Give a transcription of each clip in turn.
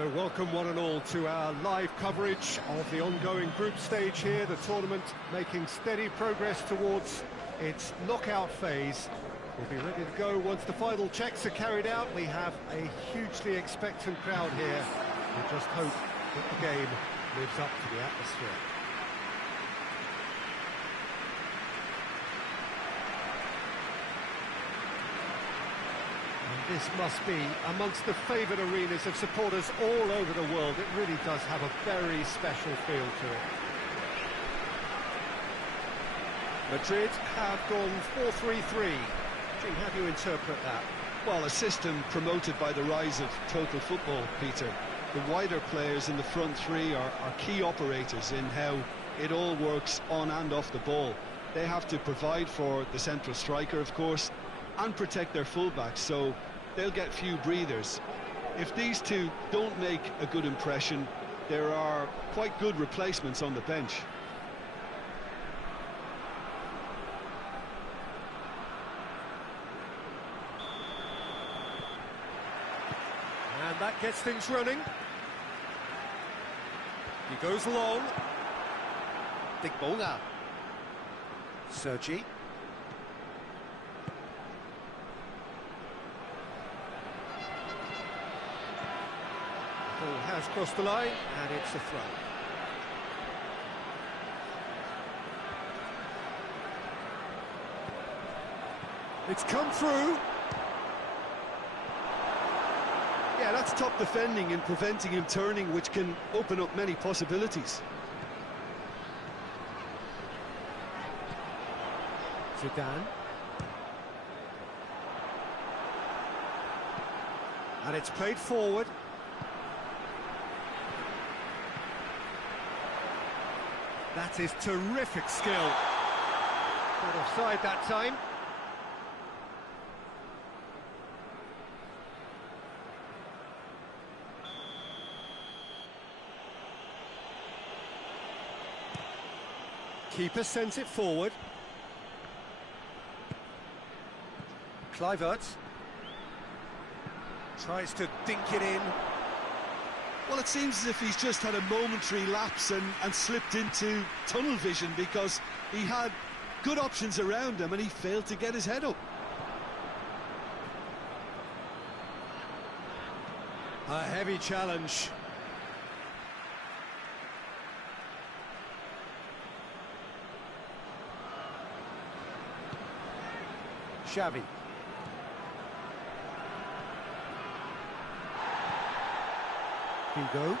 So welcome one and all to our live coverage of the ongoing group stage here, the tournament making steady progress towards its knockout phase. We'll be ready to go once the final checks are carried out. We have a hugely expectant crowd here. We just hope that the game lives up to the atmosphere. And this must be amongst the favoured arenas of supporters all over the world. It really does have a very special feel to it. Madrid have gone 4-3-3. Gee, how do you interpret that? Well, a system promoted by the rise of total football, Peter. The wider players in the front three are key operators in how it all works on and off the ball. They have to provide for the central striker, of course, and protect their fullbacks, so they'll get few breathers. If these two don't make a good impression, there are quite good replacements on the bench. And that gets things running. He goes long. Big ball now. Sergi. Ball has crossed the line, and it's a throw. It's come through. Yeah, that's top defending and preventing him turning, which can open up many possibilities. Zidane. And it's played forward. That is terrific skill. Not offside that time. Keeper sends it forward. Kluivert tries to dink it in. Well, it seems as if he's just had a momentary lapse and slipped into tunnel vision, because he had good options around him and he failed to get his head up. A heavy challenge. Xavi. Figo.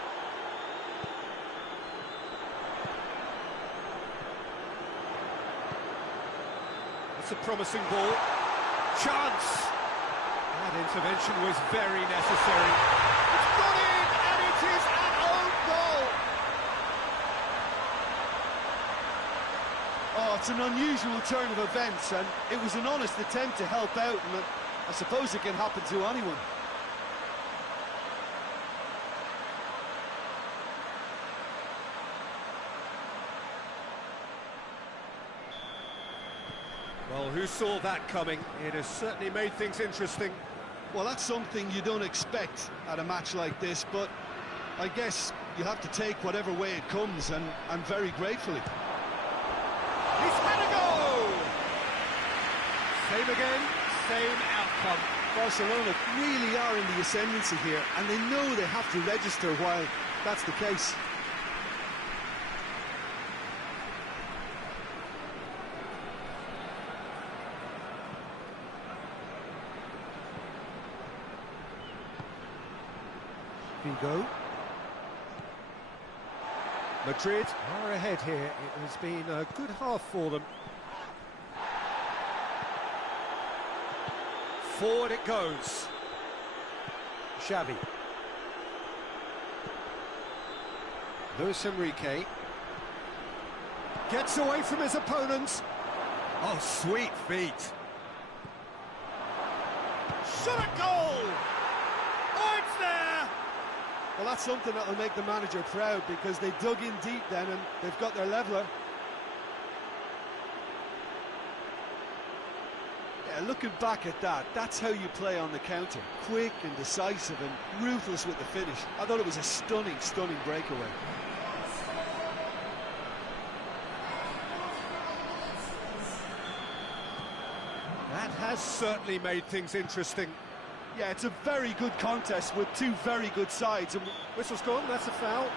It's a promising ball. Chance! That intervention was very necessary. It's got in, and it is an own goal! Oh, it's an unusual turn of events, and it was an honest attempt to help out, and I suppose it can happen to anyone. Well, who saw that coming? It has certainly made things interesting. Well, that's something you don't expect at a match like this, but I guess you have to take whatever way it comes, and very gratefully. He's had a go! Same again, same outcome. Barcelona really are in the ascendancy here, and they know they have to register while that's the case. Figo. Madrid are ahead here. It has been a good half for them. Forward it goes. Xavi. Luis Enrique. Gets away from his opponents. Oh, sweet feet. Shot at goal! Oh, it's there! Well, that's something that'll make the manager proud, because they dug in deep then and they've got their leveller. Yeah, looking back at that, that's how you play on the counter. Quick and decisive and ruthless with the finish. I thought it was a stunning, stunning breakaway. That has certainly made things interesting. Yeah, it's a very good contest with two very good sides. And Whistle's gone, that's a foul.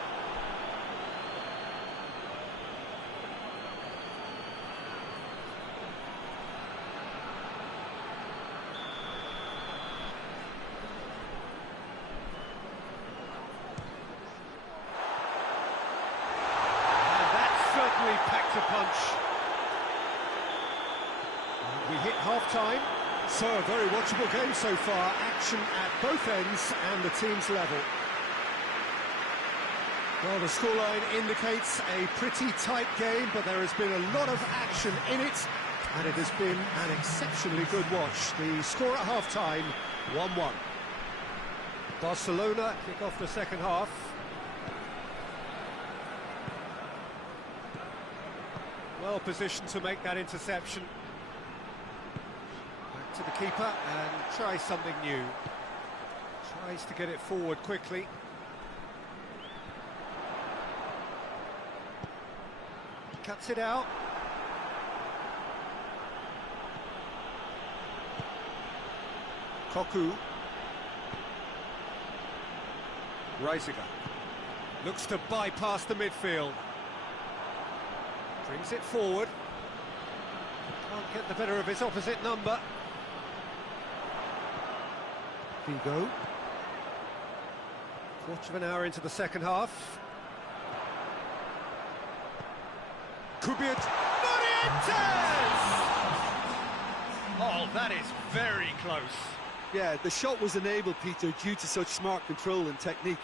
And that certainly packed a punch. We hit half-time, so a very watchable game so far. Action at both ends and the team's level. Well, the scoreline indicates a pretty tight game, but there has been a lot of action in it, and it has been an exceptionally good watch. The score at half-time, 1-1. Barcelona kick off the second half. Well positioned to make that interception. To the keeper and tries something new. Tries to get it forward quickly. Cuts it out. Koku. Reisiger looks to bypass the midfield. Brings it forward. Can't get the better of his opposite number. Vigo. Quarter of an hour into the second half. Kubiet. Morientes! Oh, that is very close. yeah, the shot was enabled, Peter, due to such smart control and technique.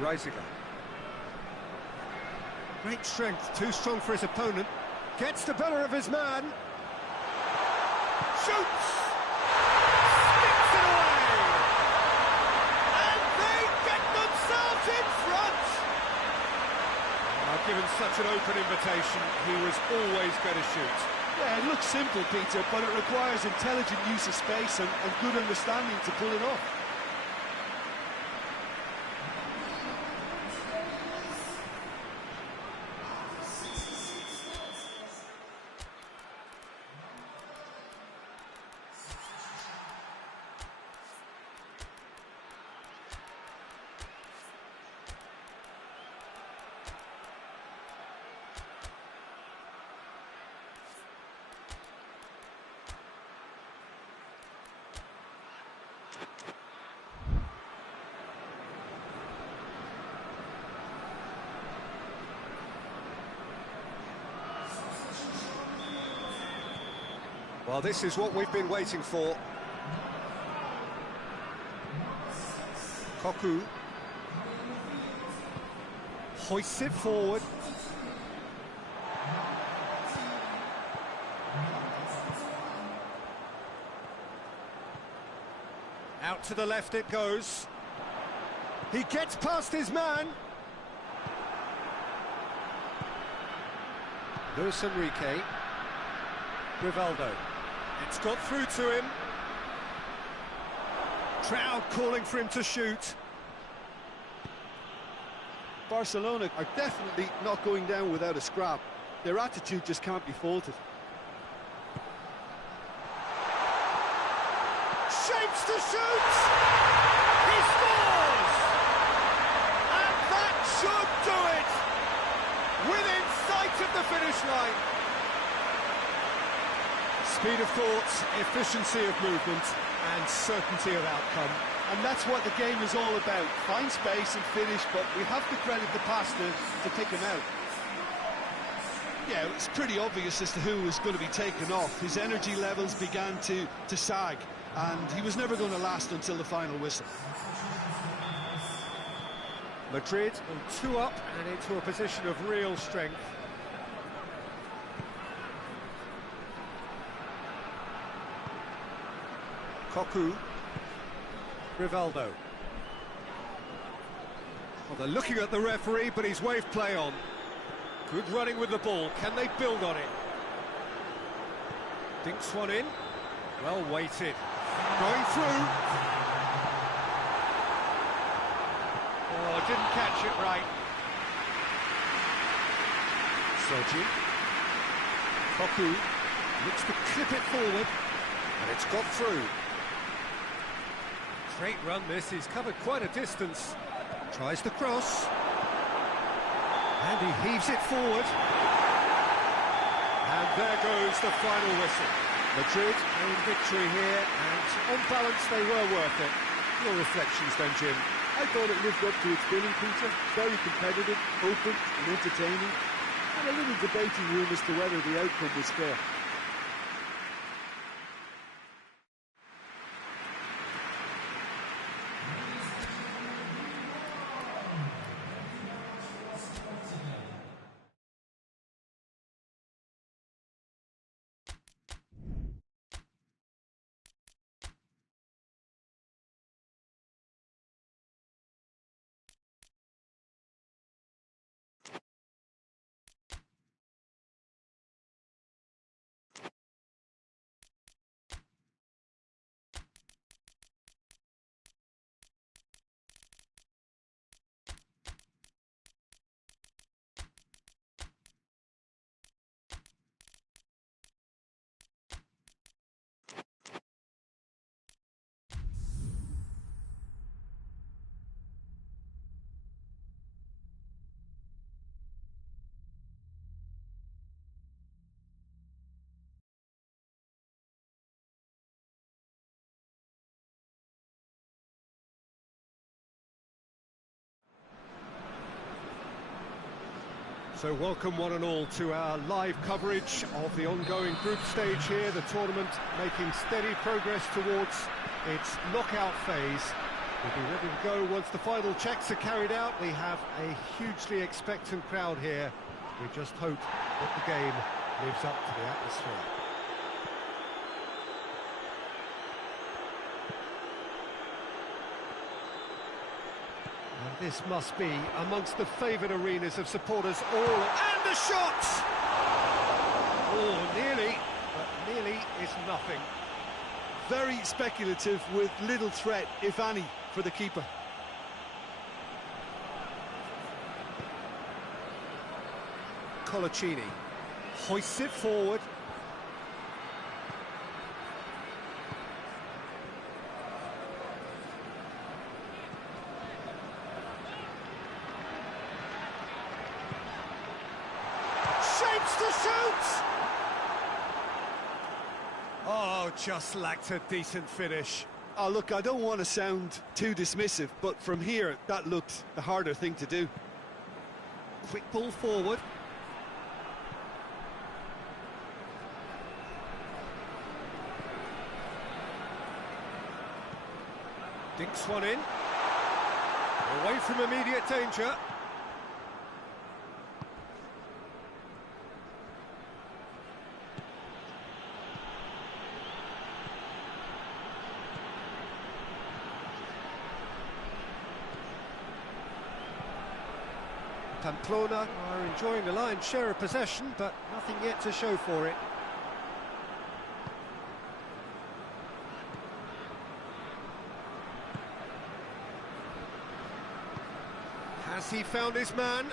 Reisiger. Great strength, too strong for his opponent. Gets the better of his man. Shoots! Sticks it away! And they get themselves in front! Given such an open invitation, he was always going to shoot. Yeah, it looks simple, Peter, but it requires intelligent use of space and good understanding to pull it off. Well, this is what we've been waiting for. Koku hoists it forward. Out to the left it goes. He gets past his man. Luis Enrique. Rivaldo. It's got through to him. Crowd calling for him to shoot. Barcelona are definitely not going down without a scrap. Their attitude just can't be faulted. Shapes to shoot! He scores! And that should do it! Within sight of the finish line. Speed of thought, efficiency of movement, and certainty of outcome. And that's what the game is all about. Find space and finish, but we have to credit the pass to pick him out. Yeah, it's pretty obvious as to who was going to be taken off. His energy levels began to sag, and he was never going to last until the final whistle. Madrid on 2 up and into a position of real strength. Koku. Rivaldo. Well, they're looking at the referee, but he's waved play on. Good running with the ball. Can they build on it? Dinks one in. Well weighted. Going through. Oh, didn't catch it right. Soji. Koku looks to clip it forward, and it's got through. Great run this, he's covered quite a distance. Tries the cross. And he heaves it forward. And there goes the final whistle. Madrid own victory here, and on balance they were worth it. Your reflections then, Jim? I thought it lived up to its billing, Peter. Very competitive, open and entertaining. And a little debating room as to whether the outcome was fair. So welcome one and all to our live coverage of the ongoing group stage here, the tournament making steady progress towards its knockout phase. We'll be ready to go once the final checks are carried out. We have a hugely expectant crowd here. We just hope that the game lives up to the atmosphere. This must be amongst the favoured arenas of supporters all. And the shot! Oh, nearly, but nearly is nothing. Very speculative with little threat, if any, for the keeper. Colaccini hoists it forward. To shoot! Oh, just lacked a decent finish. Oh, look, I don't want to sound too dismissive, but from here, that looked the harder thing to do. Quick ball forward. Dinks one in. Away from immediate danger. Pamplona are enjoying the lion's share of possession, but nothing yet to show for it. Has he found his man?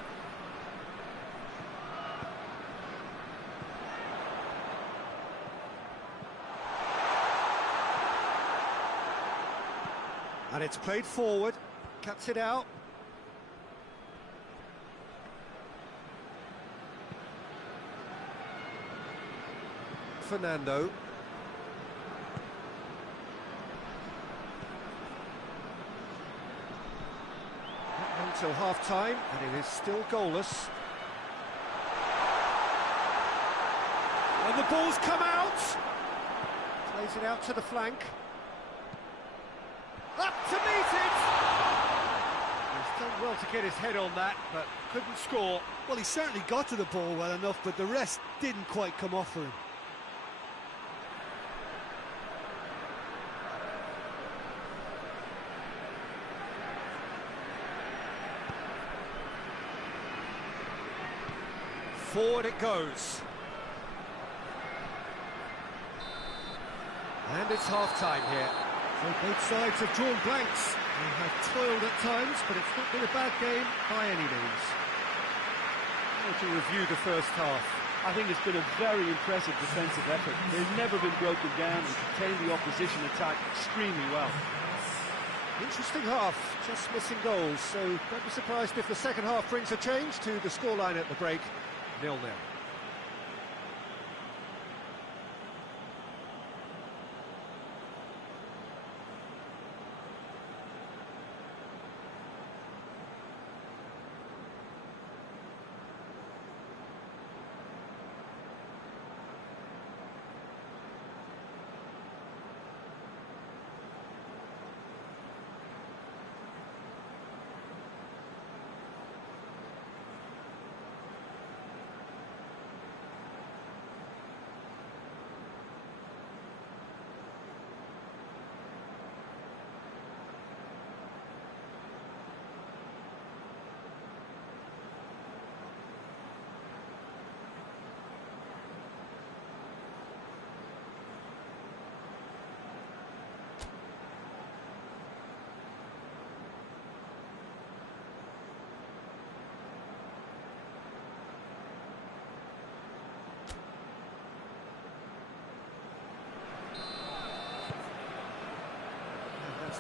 And it's played forward, cuts it out. Fernando. Not until half-time, and it is still goalless. And the ball's come out! Plays it out to the flank. Up to meet it! He's done well to get his head on that, but couldn't score. Well, he certainly got to the ball well enough, but the rest didn't quite come off for him. forward it goes. And it's half-time here. So both sides have drawn blanks. They have toiled at times, but it's not been a bad game by any means. How would you review the first half? I think it's been a very impressive defensive effort. They've never been broken down and contained the opposition attack extremely well. Interesting half, just missing goals, so don't be surprised if the second half brings a change to the scoreline at the break, 0-0.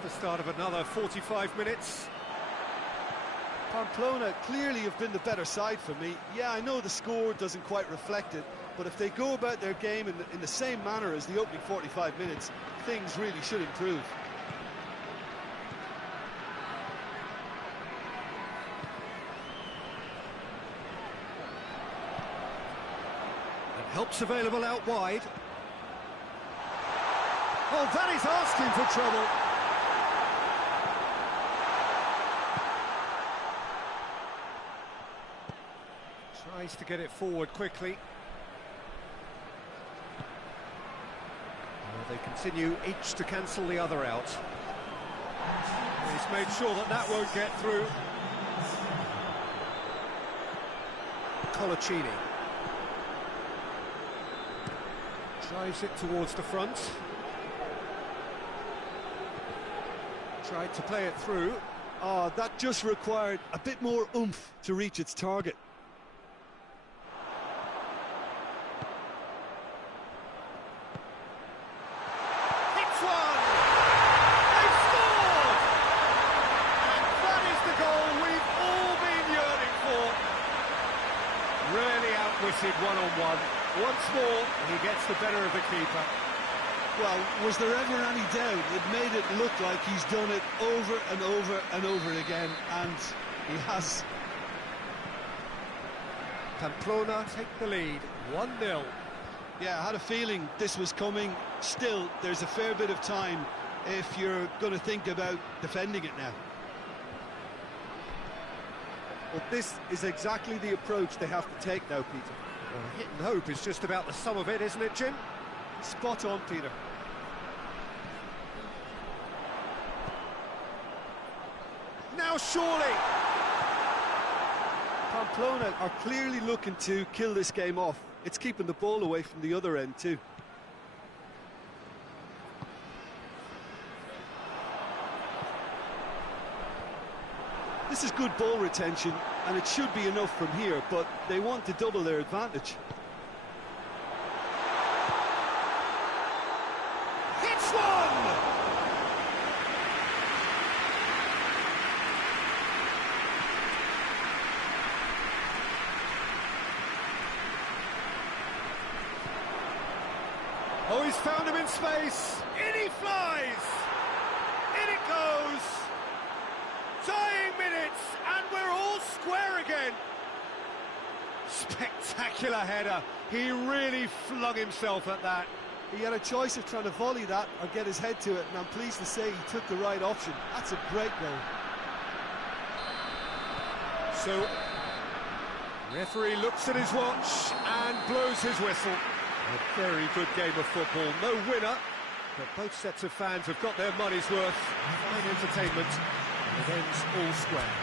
The start of another 45 minutes. Pamplona clearly have been the better side for me. Yeah, I know the score doesn't quite reflect it, but if they go about their game in the same manner as the opening 45 minutes, things really should improve. And help's available out wide. Oh, that is asking for trouble. Tries to get it forward quickly. Well, they continue each to cancel the other out. He's made sure that that won't get through. Colaccini drives it towards the front. Tried to play it through. Oh, that just required a bit more oomph to reach its target. One-on-one. Once more, he gets the better of the keeper. Well, was there ever any doubt? It made it look like he's done it over and over and over again, and he has. Pamplona take the lead, 1-0. Yeah, I had a feeling this was coming. Still, there's a fair bit of time if you're going to think about defending it now. Well, this is exactly the approach they have to take now, Peter. Well, hit and hope is just about the sum of it, isn't it, Jim? Spot on, Peter. Now surely! Pamplona are clearly looking to kill this game off. It's keeping the ball away from the other end too. This is good ball retention, and it should be enough from here, but they want to double their advantage. Hits one! Oh, he's found him in space. In he flies! In it goes! Dying minutes, and we're all square again. Spectacular header. He really flung himself at that. He had a choice of trying to volley that or get his head to it, and I'm pleased to say he took the right option. That's a great goal. So, referee looks at his watch and blows his whistle. A very good game of football. No winner, but both sets of fans have got their money's worth. Fine entertainment. It ends all square.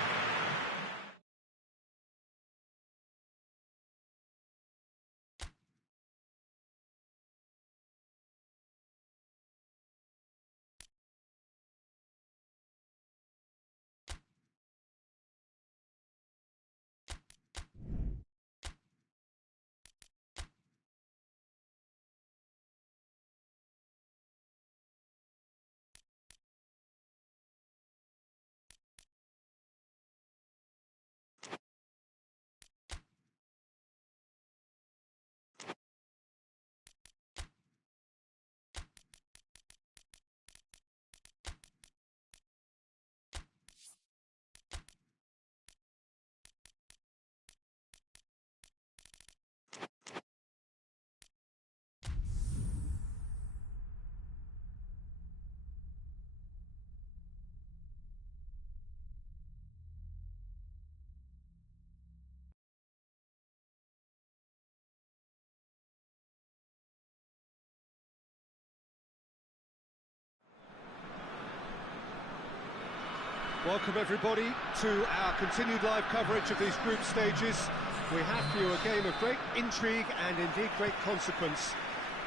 Welcome everybody to our continued live coverage of these group stages. We have for you a game of great intrigue and indeed great consequence.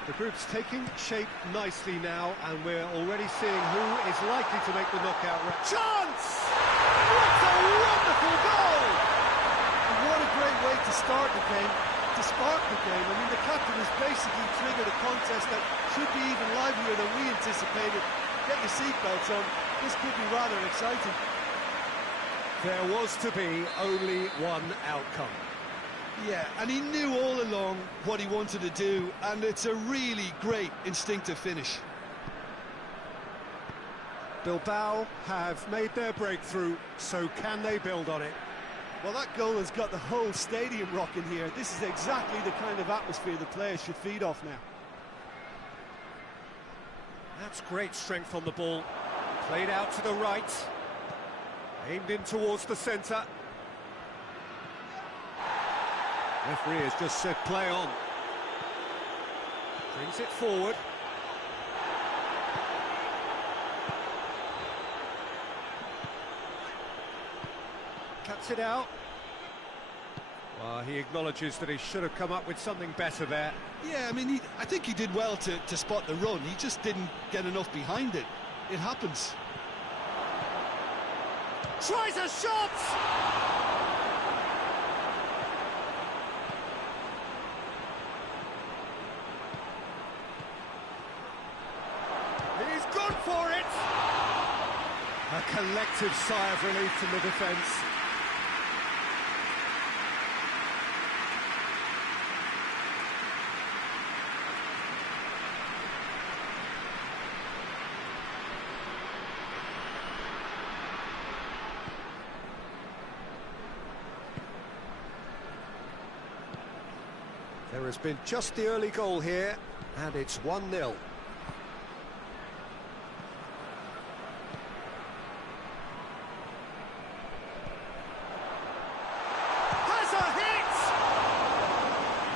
The group's taking shape nicely now, and we're already seeing who is likely to make the knockout round. Chance! What a wonderful goal! And what a great way to start the game, to spark the game. I mean, the captain has basically triggered a contest that should be even livelier than we anticipated. Get your seatbelts on, this could be rather exciting. There was to be only one outcome. Yeah, and he knew all along what he wanted to do, and it's a really great instinctive finish. Bilbao have made their breakthrough, so can they build on it? Well, that goal has got the whole stadium rocking here. This is exactly the kind of atmosphere the players should feed off now. That's great strength on the ball. Played out to the right. Aimed in towards the centre. Referee has just said play on. Brings it forward. Cuts it out. Well, he acknowledges that he should have come up with something better there. Yeah, I mean, I think he did well to spot the run. He just didn't get enough behind it. It happens. Tries a shot! He's gone for it! A collective sigh of relief from the defence. There has been just the early goal here, and it's 1-0. Has a hit!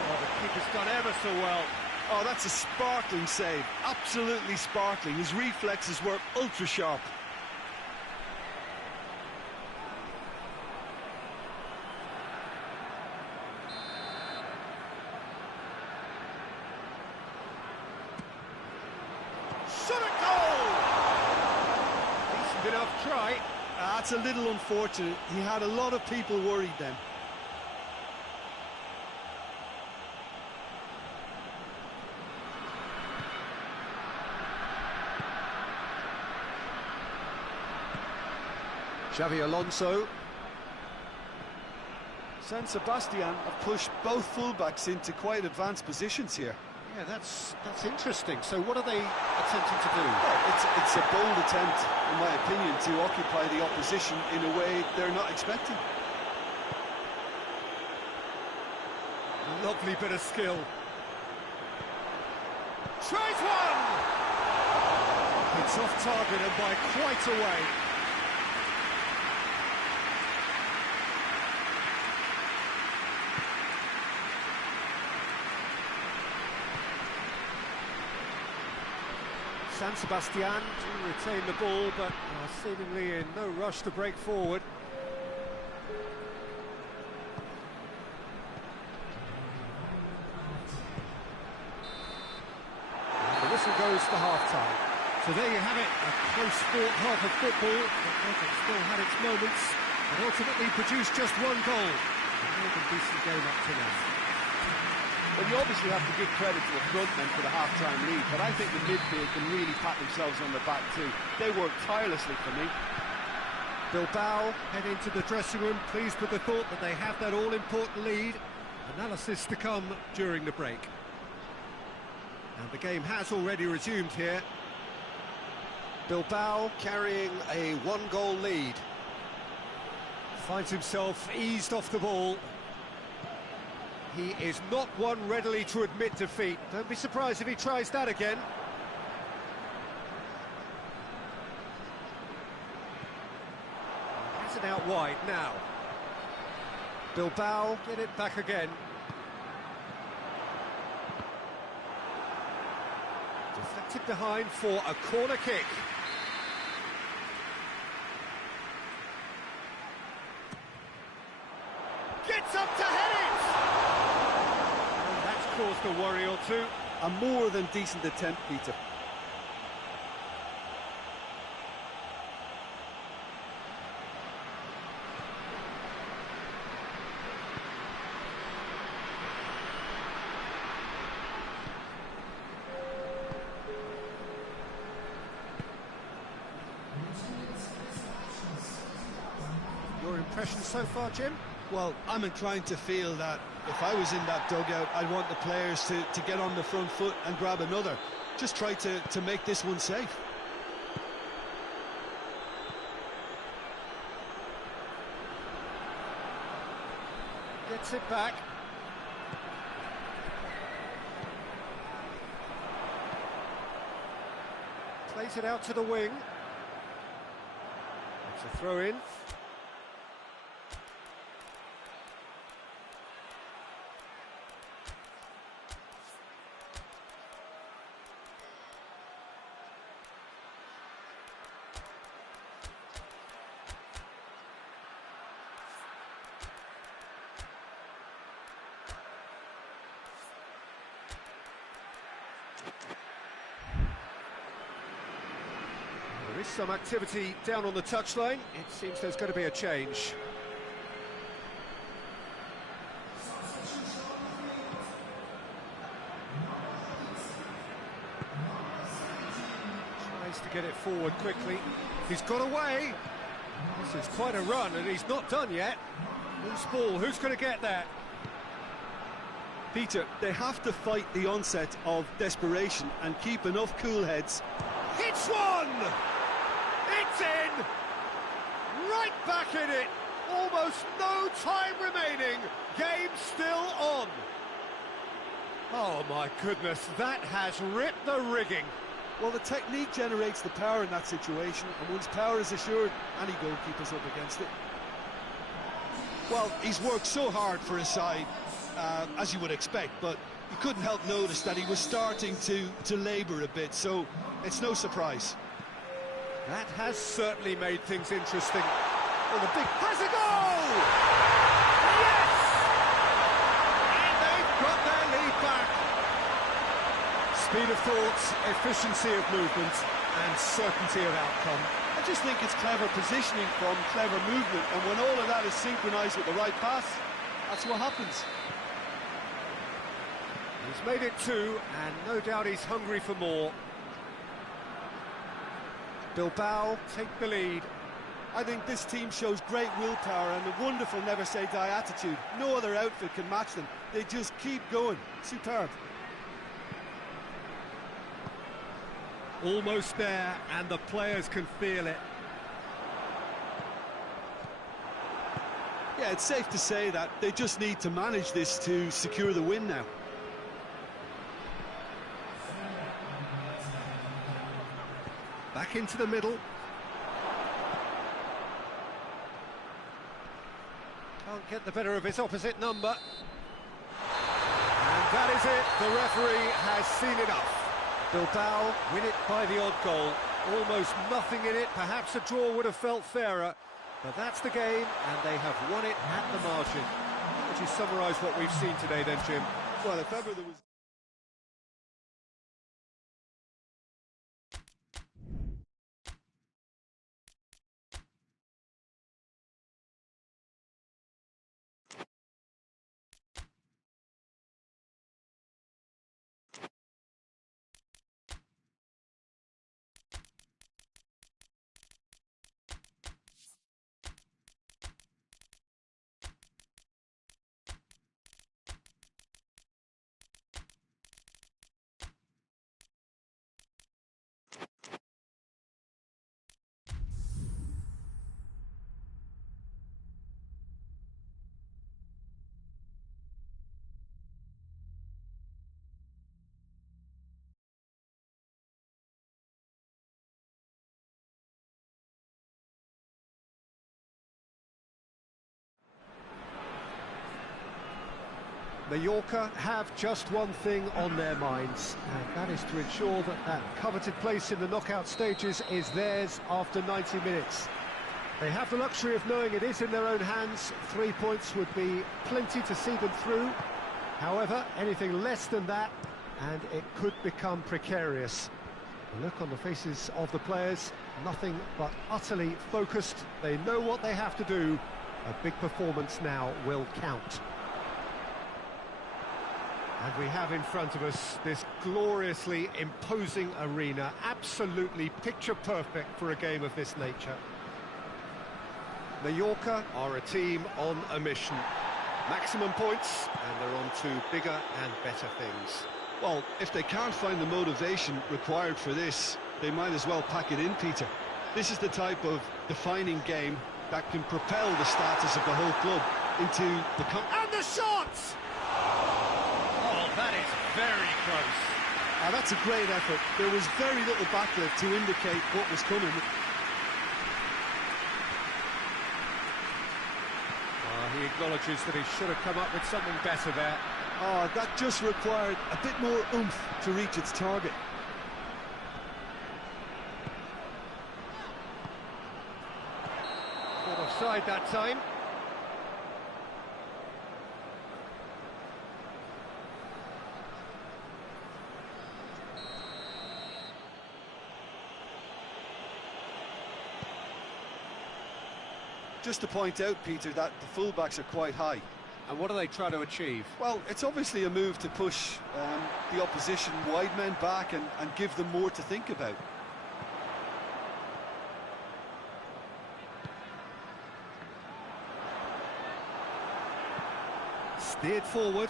Oh, the keeper's done ever so well. Oh, that's a sparkling save. Absolutely sparkling. His reflexes were ultra sharp. Shot a goal! Decent enough try. That's a little unfortunate. He had a lot of people worried then. Xavi Alonso. San Sebastian have pushed both fullbacks into quite advanced positions here. Yeah, that's interesting. So what are they attempting to do? Well, it's a bold attempt, in my opinion, to occupy the opposition in a way they're not expecting. Lovely bit of skill. Tries one! It's off target and by quite a way. San Sebastian do retain the ball, but are seemingly in no rush to break forward. And the whistle goes for half-time. So there you have it, a close-fought half of football, but it still had its moments, and ultimately produced just one goal. A more than decent game up to now. Well, you obviously have to give credit to the front men for the half-time lead, but I think the midfield can really pat themselves on the back too. They worked tirelessly for me. Bilbao head into the dressing room, pleased with the thought that they have that all-important lead. Analysis to come during the break. And the game has already resumed here. Bilbao carrying a one-goal lead. Finds himself eased off the ball. He is not one readily to admit defeat. Don't be surprised if he tries that again. Has it out wide now. Bilbao get it back again. Deflected behind for a corner kick. Just a worry or two. A more than decent attempt, Peter. Your impression so far, Jim? Well, I'm inclined to feel that if I was in that dugout, I'd want the players to get on the front foot and grab another. Just try to make this one safe. Gets it back. Plays it out to the wing. It's a throw in. There is some activity down on the touchline. It seems there's going to be a change. Tries to get it forward quickly. He's got away. This is quite a run, and he's not done yet. Loose ball, who's going to get that? Peter, they have to fight the onset of desperation and keep enough cool heads. Hits one! It's in! Right back in it! Almost no time remaining. Game still on. Oh my goodness, that has ripped the rigging. Well, the technique generates the power in that situation, and once power is assured, any goalkeeper's up against it. Well, he's worked so hard for his side, as you would expect, but you couldn't help notice that he was starting to labour a bit, so it's no surprise. That has certainly made things interesting. Oh, the big has a goal! Yes! And they've got their lead back. Speed of thought, efficiency of movement, and certainty of outcome. I just think it's clever positioning from clever movement, and when all of that is synchronised with the right pass, that's what happens. He's made it two, and no doubt he's hungry for more. Bilbao take the lead. I think this team shows great willpower and a wonderful never-say-die attitude. No other outfit can match them. They just keep going. Superb. Almost there, and the players can feel it. Yeah, it's safe to say that they just need to manage this to secure the win now. Back into the middle. Can't get the better of his opposite number. And that is it. The referee has seen enough. Bilbao win it by the odd goal. Almost nothing in it. Perhaps a draw would have felt fairer. But that's the game, and they have won it at the margin. How would you summarise what we've seen today then, Jim? Well, if ever there was... Mallorca have just one thing on their minds, and that is to ensure that that coveted place in the knockout stages is theirs after 90 minutes. They have the luxury of knowing it is in their own hands. 3 points would be plenty to see them through. However, anything less than that, and it could become precarious. The look on the faces of the players, nothing but utterly focused. They know what they have to do. A big performance now will count. And we have in front of us this gloriously imposing arena, absolutely picture perfect for a game of this nature. Mallorca are a team on a mission. Maximum points, and they're on to bigger and better things. Well, if they can't find the motivation required for this, they might as well pack it in, Peter. This is the type of defining game that can propel the status of the whole club into the... And the shots! Oh, that is very close. That's a great effort. There was very little backlift to indicate what was coming. He acknowledges that he should have come up with something better there. That just required a bit more oomph to reach its target. Caught offside that time. Just to point out, Peter, that the fullbacks are quite high. And what are they trying to achieve? Well, it's obviously a move to push the opposition wide men back and give them more to think about. Steered forward.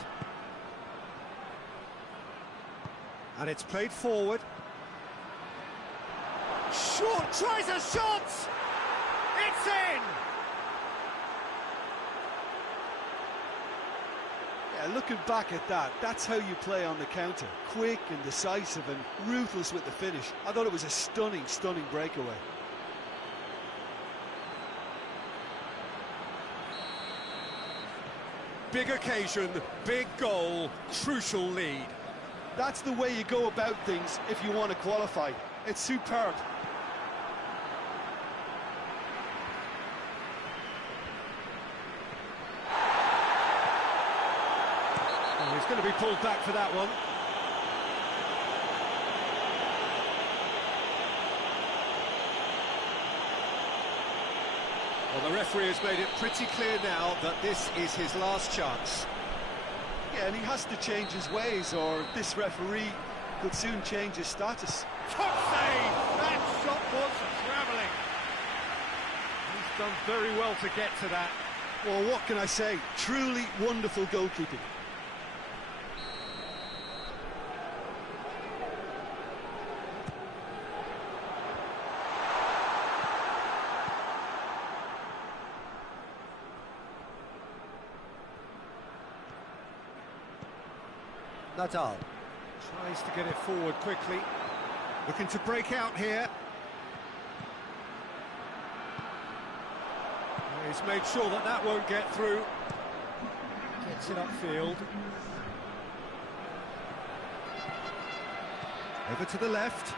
And it's played forward. Short, tries a shot! It's in! Yeah, looking back at that, that's how you play on the counter. Quick and decisive and ruthless with the finish. I thought it was a stunning, stunning breakaway. Big occasion, big goal, crucial lead. That's the way you go about things if you want to qualify. It's superb. Oh, he's going to be pulled back for that one. Well, the referee has made it pretty clear now that this is his last chance. Yeah, and he has to change his ways, or this referee could soon change his status. Top save! That shot was travelling. He's done very well to get to that. Well, what can I say? Truly wonderful goalkeeping. Nadal tries to get it forward quickly, looking to break out here. He's made sure that that won't get through. Gets it upfield. Over to the left.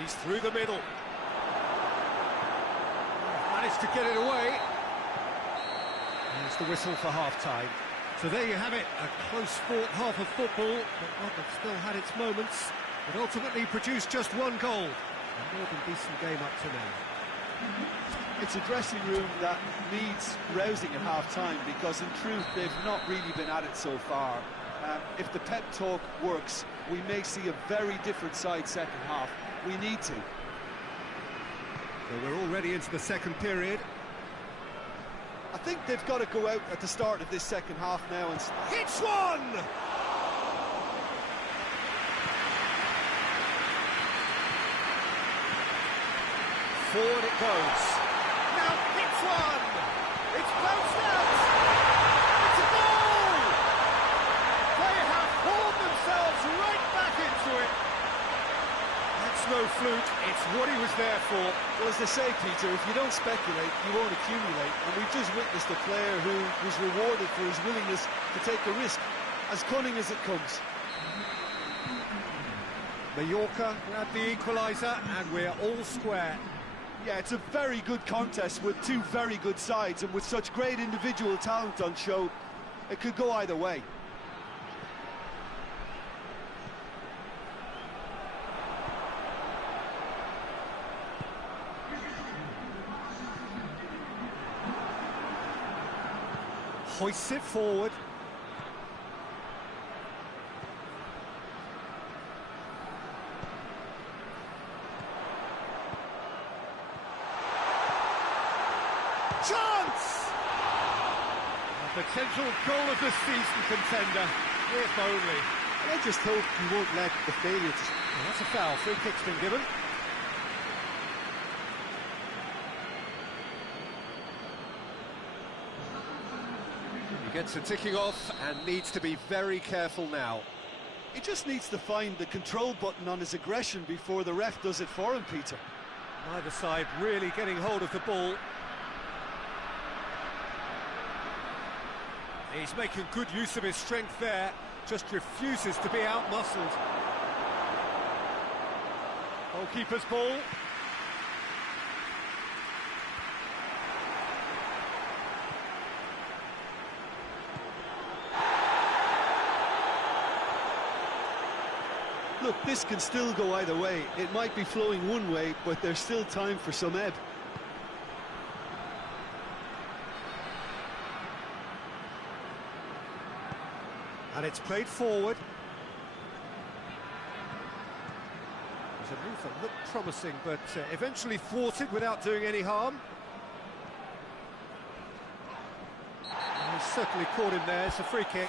He's through the middle. Managed to get it away. There's the whistle for half-time. So there you have it, a close-fought half of football, but one that still had its moments, but ultimately produced just one goal. A more than decent game up to now. It's a dressing room that needs rousing at half-time, because in truth they've not really been at it so far. If the pep talk works, we may see a very different side second half. We need to. So we're already into the second period. I think they've got to go out at the start of this second half now and... Hits one! Forward it goes. Now hits one! It's bounced out! It's a goal! They have hauled themselves right back into it. That's no fluke, it's what he was there for. Well, as they say, Peter, if you don't speculate, you won't accumulate. And we've just witnessed a player who was rewarded for his willingness to take a risk, as cunning as it comes. Mallorca grabbed the equaliser, and we're all square. Yeah, it's a very good contest with two very good sides, and with such great individual talent on show, It could go either way. Hoists it forward. Chance! A potential goal of the season contender, if only. I just hope you won't let the failure to... Well, that's a foul. Free kick's been given. He gets a ticking off and needs to be very careful now. He just needs to find the control button on his aggression before the ref does it for him, Peter. Neither side really getting hold of the ball. He's making good use of his strength there, just refuses to be out-muscled. Goalkeeper's ball. Look, this can still go either way. It might be flowing one way, but there's still time for some ebb. And it's played forward. There's a move that looked promising, but eventually thwarted without doing any harm. And he's certainly caught him there. It's a free kick.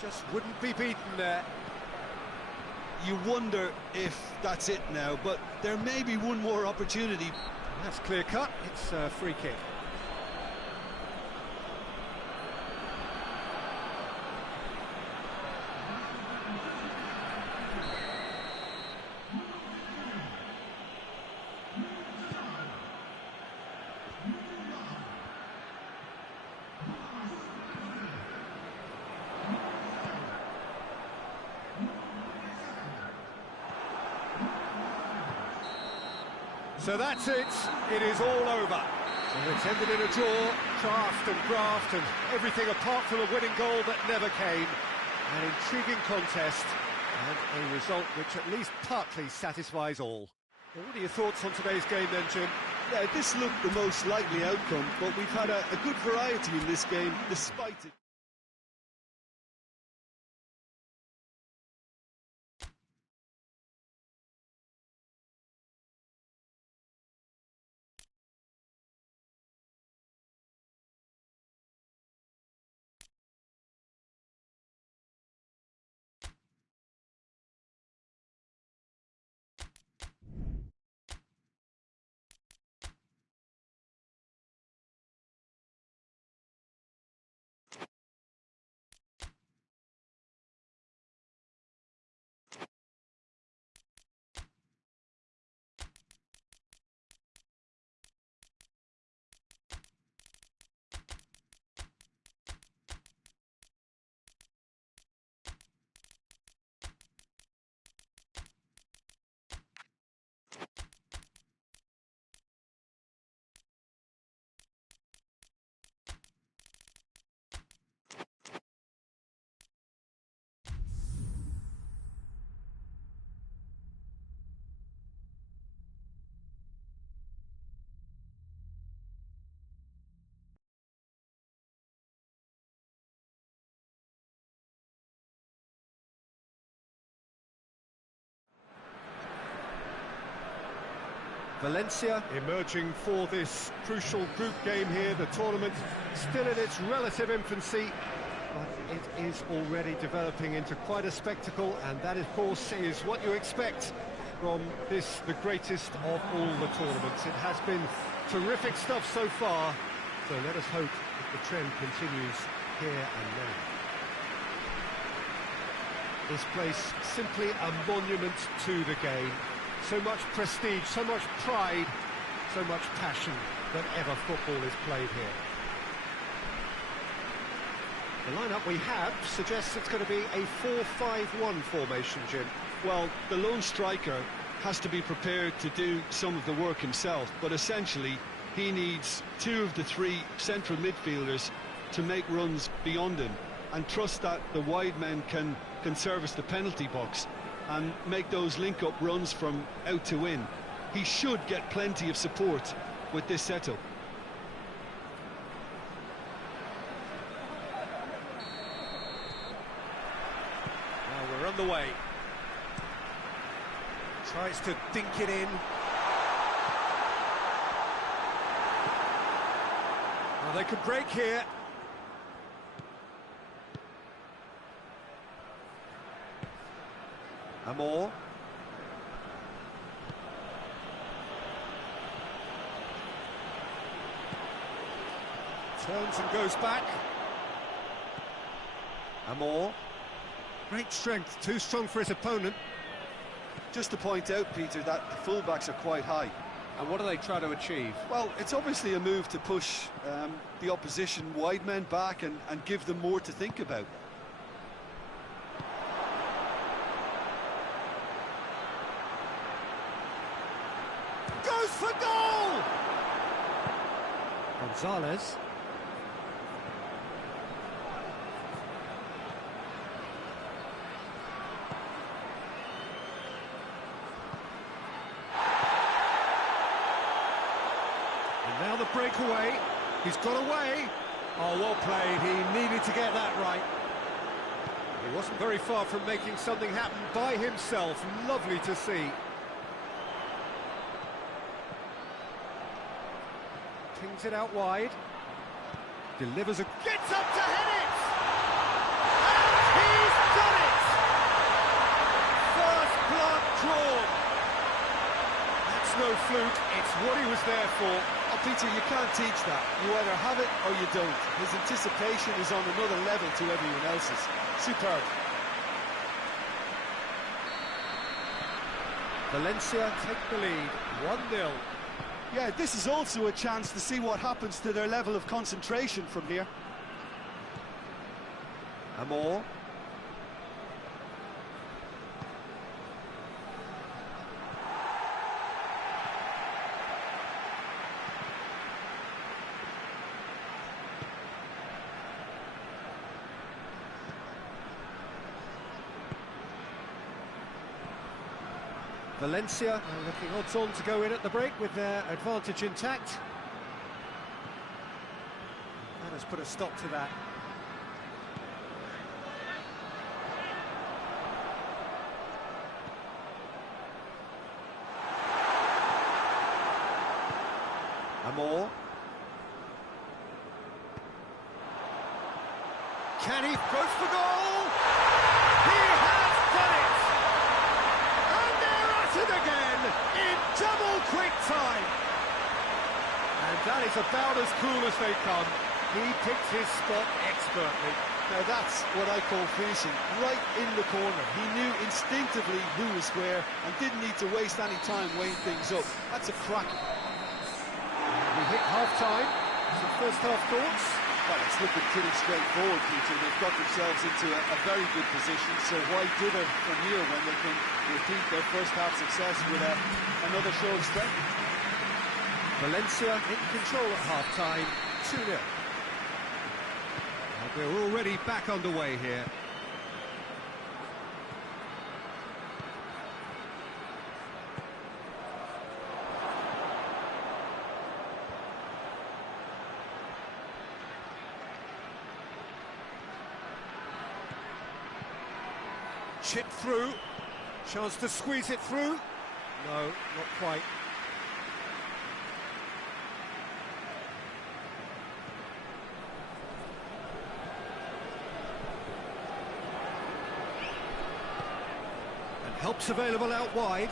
Just wouldn't be beaten there. You wonder if that's it now, but there may be one more opportunity. That's clear cut. It's a free kick. So that's it. It is all over. So it's ended in a draw, craft and graft and everything apart from a winning goal that never came. An intriguing contest and a result which at least partly satisfies all. Well, what are your thoughts on today's game then, Jim? Yeah, this looked the most likely outcome, but we've had a good variety in this game despite it. Valencia emerging for this crucial group game here. The tournament still in its relative infancy, but it is already developing into quite a spectacle, and that, of course, is what you expect from this, the greatest of all the tournaments. It has been terrific stuff so far, so let us hope that the trend continues here and now. This place simply a monument to the game. So much prestige, so much pride, so much passion that ever football is played here. The lineup we have suggests it's going to be a 4-5-1 formation, Jim. Well, the lone striker has to be prepared to do some of the work himself, but essentially he needs two of the three central midfielders to make runs beyond him and trust that the wide men can service the penalty box and make those link-up runs from out to in. He should get plenty of support with this setup. Now we're on the way. Tries to dink it in. Well, they could break here. Amor. Turns and goes back. Amor. Great strength, too strong for his opponent. Just to point out, Peter, that the fullbacks are quite high. And what do they try to achieve? Well, it's obviously a move to push the opposition wide men back and give them more to think about. Goes for goal! Gonzalez. Now the breakaway, he's got away. Oh, well played, he needed to get that right. He wasn't very far from making something happen by himself, lovely to see. Pings it out wide. Delivers a... Gets up to hit it! And he's done it! First blood drawn. That's no fluke, it's what he was there for. Oh, Peter, you can't teach that. You either have it or you don't. His anticipation is on another level to everyone else's. Superb. Valencia take the lead, 1-0. Yeah, this is also a chance to see what happens to their level of concentration from here. Amor. Valencia looking odds-on to go in at the break with their advantage intact. That has put a stop to that. Amor. Can he goes for goal? He has done it! And they're at it again in double quick time. And that is about as cool as they come. He picked his spot expertly. Now that's what I call finishing, right in the corner. He knew instinctively who was where and didn't need to waste any time weighing things up. That's a cracker. We hit half-time. Some first-half thoughts? Well, it's looking pretty straightforward, Peter. They've got themselves into a very good position, so why dither from here when they can repeat their first-half success with another show of strength? Valencia in control at half-time, 2-0. And we're already back underway here. Chip through, chance to squeeze it through. No, not quite. And help's available out wide.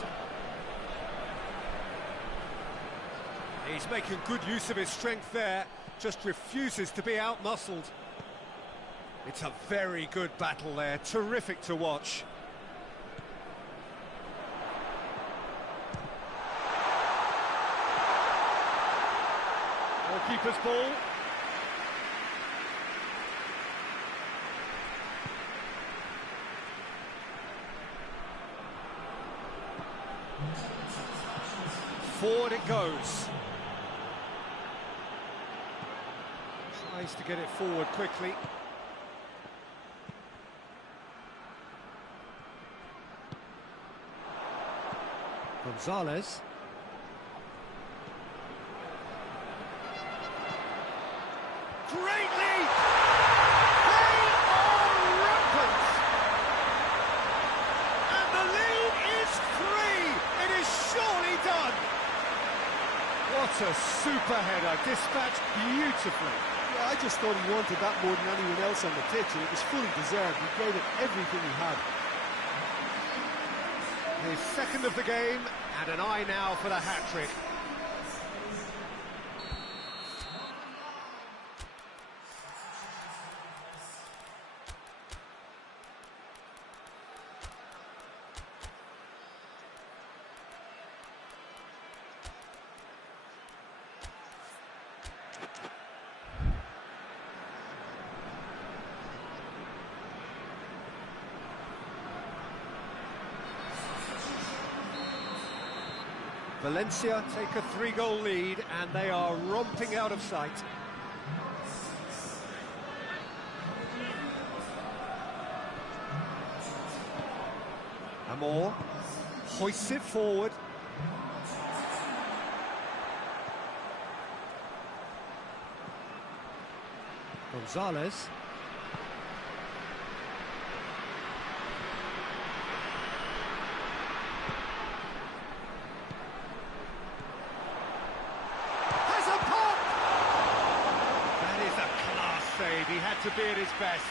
He's making good use of his strength there, just refuses to be out-muscled. It's a very good battle there, terrific to watch. goalkeeper's ball. Forward it goes. Tries to get it forward quickly. Gonzalez. Great lead! They are rampant! And the lead is 3! It is surely done! What a super header, dispatched beautifully. Yeah, I just thought he wanted that more than anyone else on the pitch, and it was fully deserved. He gave it everything he had. His second of the game, and an eye now for the hat-trick. Valencia take a 3-goal lead, and they are romping out of sight. Amor hoists it forward. Gonzalez. He had to be at his best.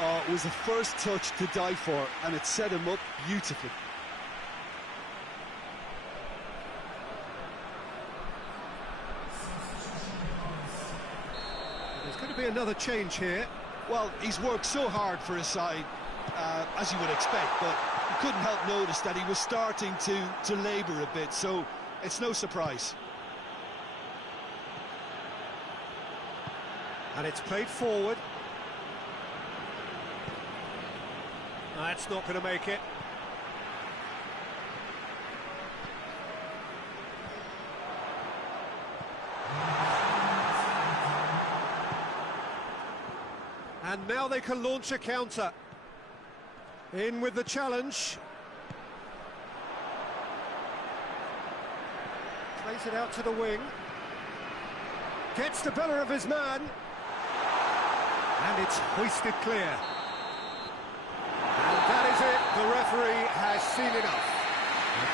Oh, it was a first touch to die for, and it set him up beautifully. There's going to be another change here. Well, he's worked so hard for his side, as you would expect, but you couldn't help notice that he was starting to labour a bit, so it's no surprise. And it's played forward. That's not going to make it. And now they can launch a counter. In with the challenge. Plays it out to the wing. Gets the better of his man. And it's hoisted clear. And that is it. The referee has seen enough.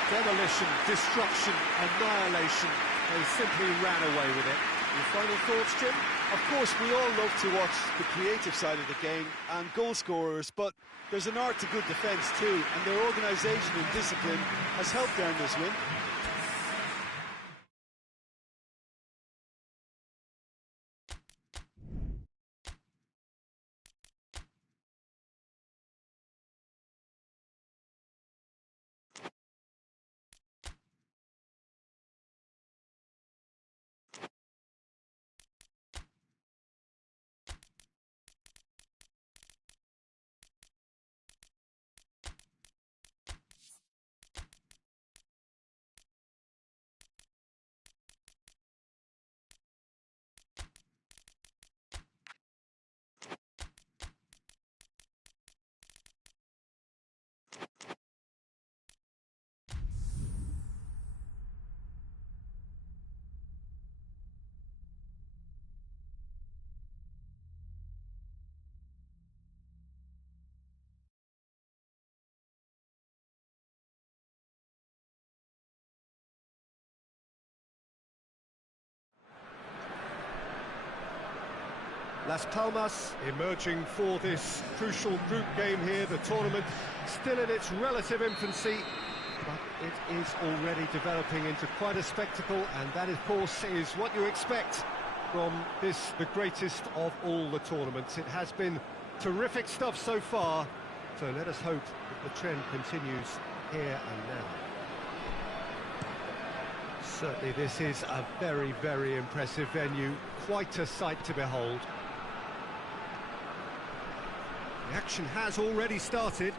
Demolition, destruction, annihilation. They simply ran away with it. Your final thoughts, Jim? Of course, we all love to watch the creative side of the game and goal scorers, but there's an art to good defence too, and their organisation and discipline has helped earn this win. Las Palmas emerging for this crucial group game here. The tournament still in its relative infancy, but it is already developing into quite a spectacle, and that, of course, is what you expect from this, the greatest of all the tournaments. It has been terrific stuff so far, so let us hope that the trend continues here and now. Certainly this is a very, very impressive venue. Quite a sight to behold. The action has already started.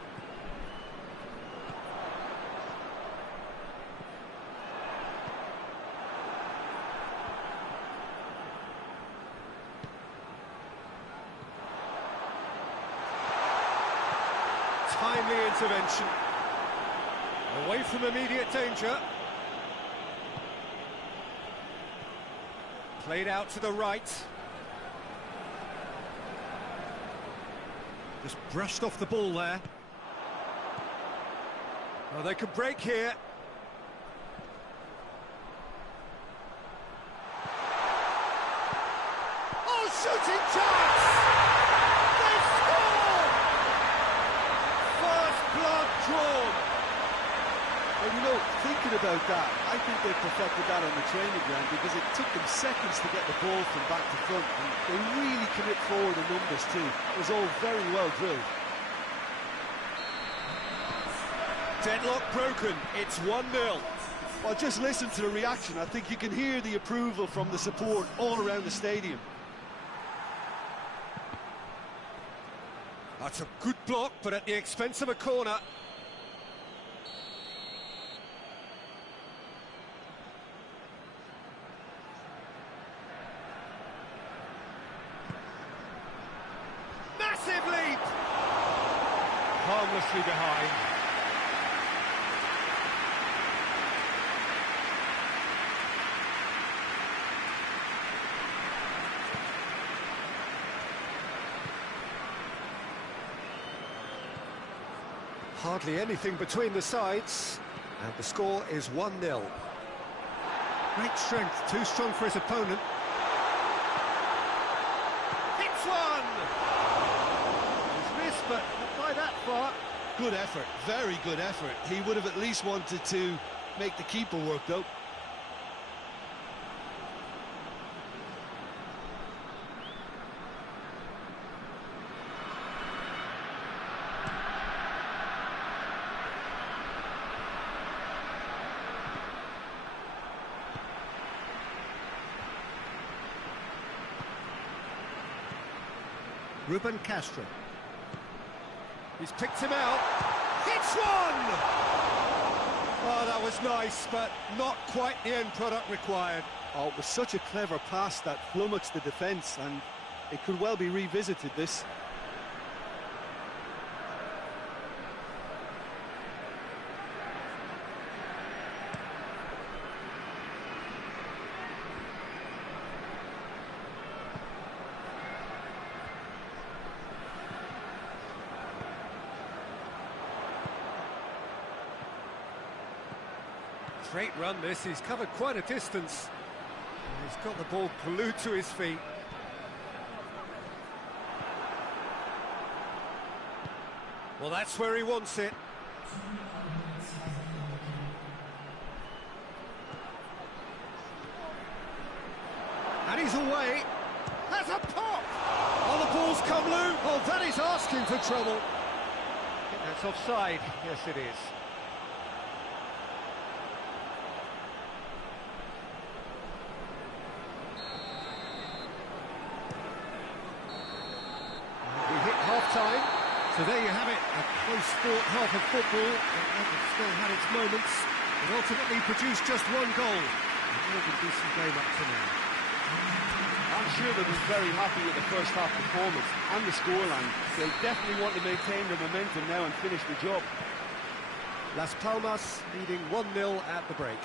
Timely intervention. Away from immediate danger. Played out to the right. Just brushed off the ball there. Well, they could break here. Oh, shooting chance! They score! First blood drawn. And you know, thinking about that, I think they perfected that on the training ground because it took them seconds to get the ball from back to front, and they really commit forward in numbers too. It was all very well drilled. Deadlock broken, it's 1-0. Well, just listen to the reaction. I think you can hear the approval from the support all around the stadium. That's a good block, but at the expense of a corner. Massive leap! Harmlessly behind. Hardly anything between the sides, and the score is 1-0. Great strength, too strong for his opponent. Hits one! He's missed, but not by that far. Good effort, very good effort. He would have at least wanted to make the keeper work, though. Ruben Castro. He's picked him out. Hits one! Oh, that was nice, but not quite the end product required. Oh, it was such a clever pass that flummoxed the defence, and it could well be revisited, this. Great run this, he's covered quite a distance. He's got the ball glued to his feet. Well, that's where he wants it. And he's away. Has a pop! Oh, the ball's come loose. Oh, that is asking for trouble. I think that's offside. Yes, it is. Time. So there you have it, a close-fought half of football, and it still had its moments. It ultimately produced just one goal. A really decent game up to now. I'm sure they'll be very happy with the first half performance and the scoreline. They'll definitely want to maintain the momentum now and finish the job. Las Palmas leading 1-0 at the break.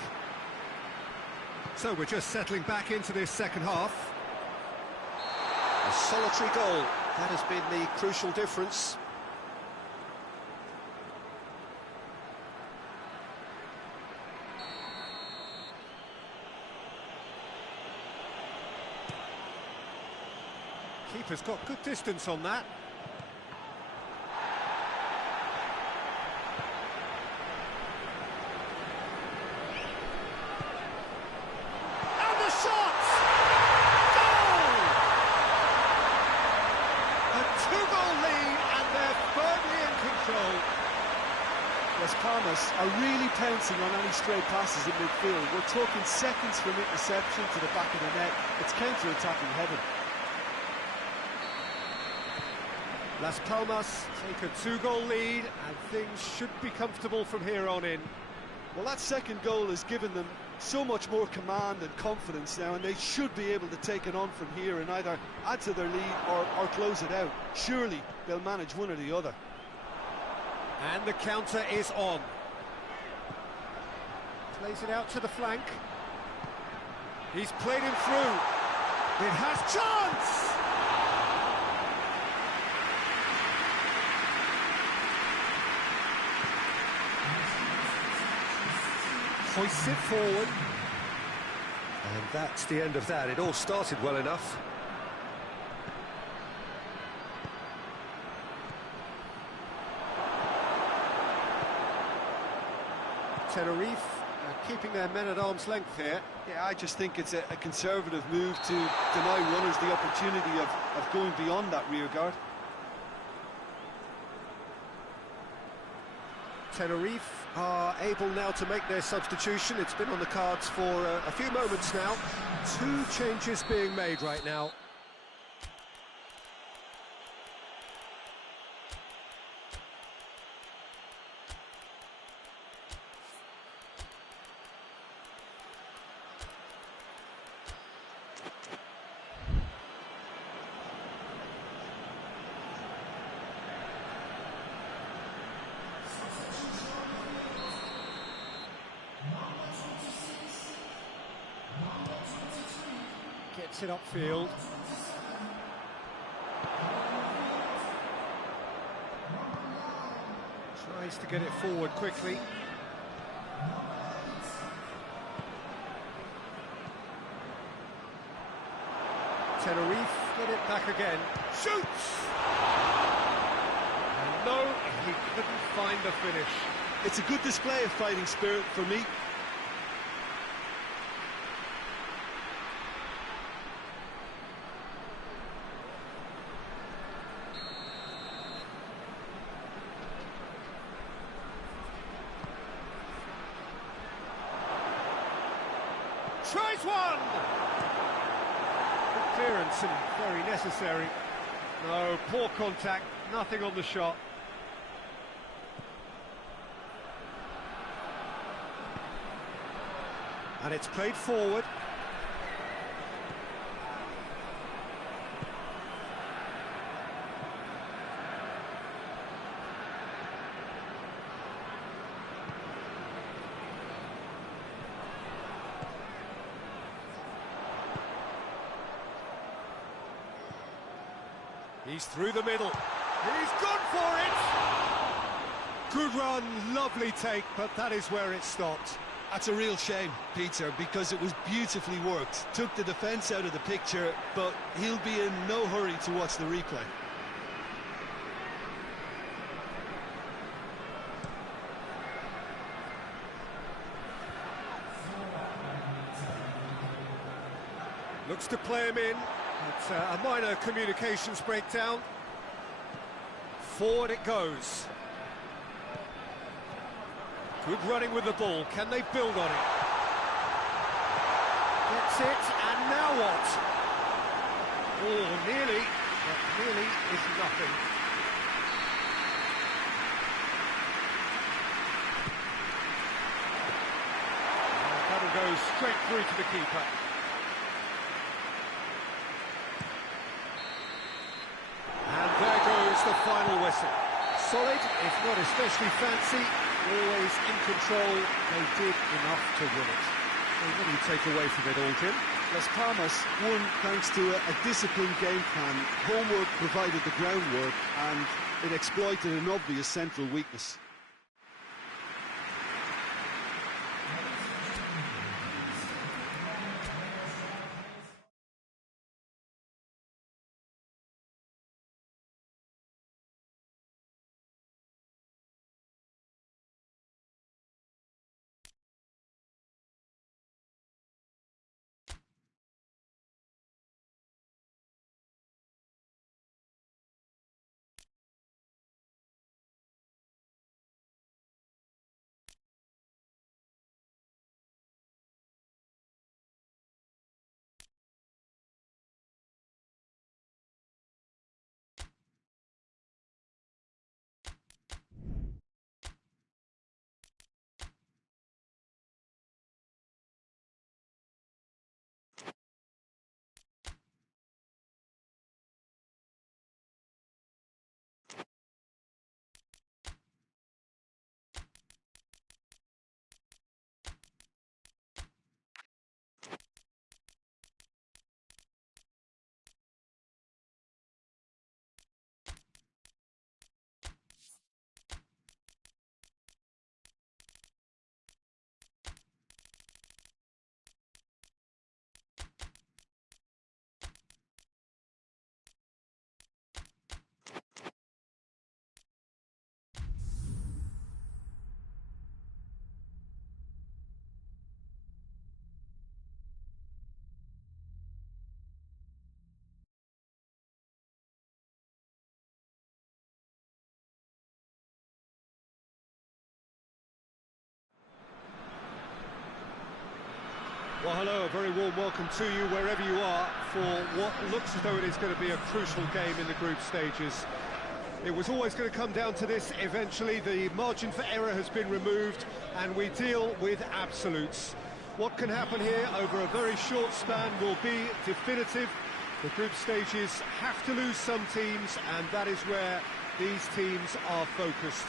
So we're just settling back into this second half. A solitary goal. That has been the crucial difference. Keeper's got good distance on that. And the shot! Goal! A two-goal lead, and they're firmly in control. Las Palmas are really pouncing on any stray passes in midfield. We're talking seconds from interception to the back of the net. It's counter-attacking heaven. Las Palmas take a 2-goal lead, and things should be comfortable from here on in. Well, that second goal has given them so much more command and confidence now, and they should be able to take it on from here and either add to their lead or close it out. Surely they'll manage one or the other. And the counter is on. Plays it out to the flank. He's played him through. It has chance! Hoists it forward. And that's the end of that. It all started well enough. Tenerife keeping their men at arm's length here. Yeah, I just think it's a conservative move to deny runners the opportunity of going beyond that rear guard. Tenerife are able now to make their substitution. It's been on the cards for a few moments now. 2 changes being made right now. Gets it upfield. Tries to get it forward quickly. Tenerife get it back again. Shoots! And no, he couldn't find the finish. It's a good display of fighting spirit for me. Tries one! Good clearance and very necessary. No, poor contact, nothing on the shot. And it's played forward. He's through the middle. He's gone for it! Good run, lovely take, but that is where it stopped. That's a real shame, Peter, because it was beautifully worked. Took the defence out of the picture, but he'll be in no hurry to watch the replay. Looks to play him in. It's a minor communications breakdown. Forward it goes. Good running with the ball. Can they build on it? Gets it, and now what? Oh, nearly, but nearly is nothing. And that'll go straight through to the keeper. The final whistle. Solid, if not especially fancy, always in control. They did enough to win it. So what do you take away from it all, Jim? Las Palmas won thanks to a disciplined game plan. Homework provided the groundwork, and it exploited an obvious central weakness. Well, hello, a very warm welcome to you wherever you are for what looks as though it is going to be a crucial game in the group stages. It was always going to come down to this eventually. The margin for error has been removed and we deal with absolutes. What can happen here over a very short span will be definitive. The group stages have to lose some teams, and that is where these teams are focused.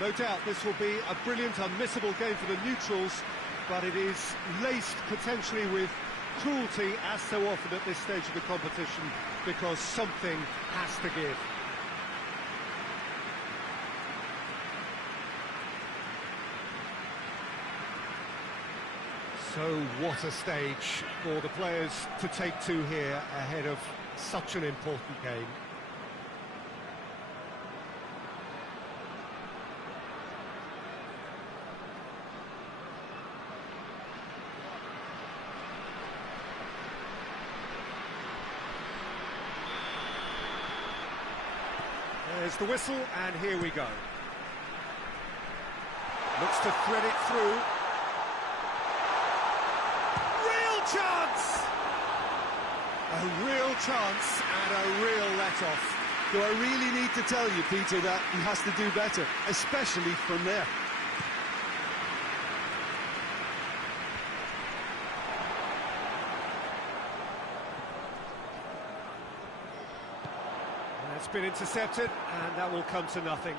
No doubt this will be a brilliant, unmissable game for the neutrals, but it is laced potentially with cruelty, as so often at this stage of the competition, because something has to give. So what a stage for the players to take to here ahead of such an important game. There's the whistle, and here we go. Looks to thread it through. Chance! A real chance and a real let-off. Do I really need to tell you, Peter, that he has to do better, especially from there? It's been intercepted, and that will come to nothing.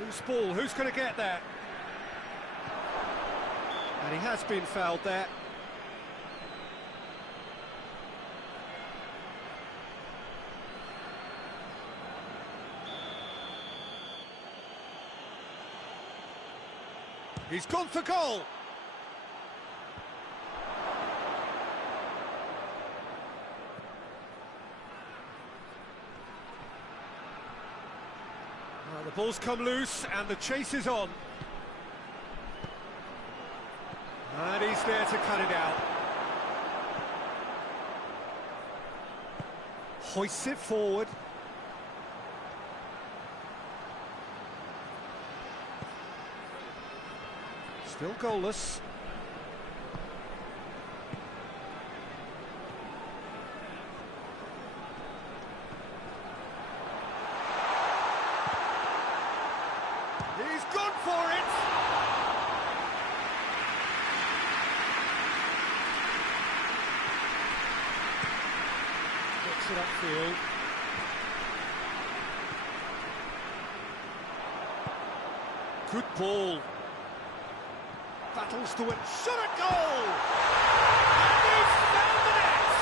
Loose ball, who's going to get there? And he has been fouled there. He's gone for goal. The ball's come loose and the chase is on. And he's there to cut it out. Hoists it forward. Still goalless. He's gone for it! Gets it upfield. Good ball. Battles to it. Shot at goal! And he's found the net!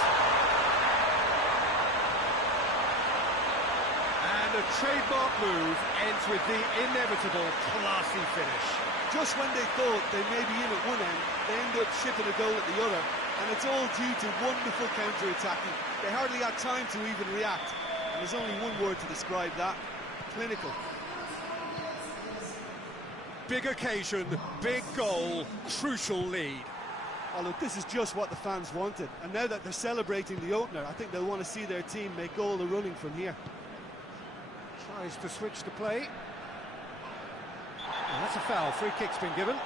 And the trademark move ends with the inevitable classy finish. Just when they thought they may be in at one end, they end up shipping a goal at the other, and it's all due to wonderful counter-attacking. They hardly had time to even react, and there's only one word to describe that: clinical. Big occasion, big goal, crucial lead. Oh look, this is just what the fans wanted, and now that they're celebrating the opener, I think they'll want to see their team make all the running from here. Tries to switch the play. And that's a foul. Free kick's been given.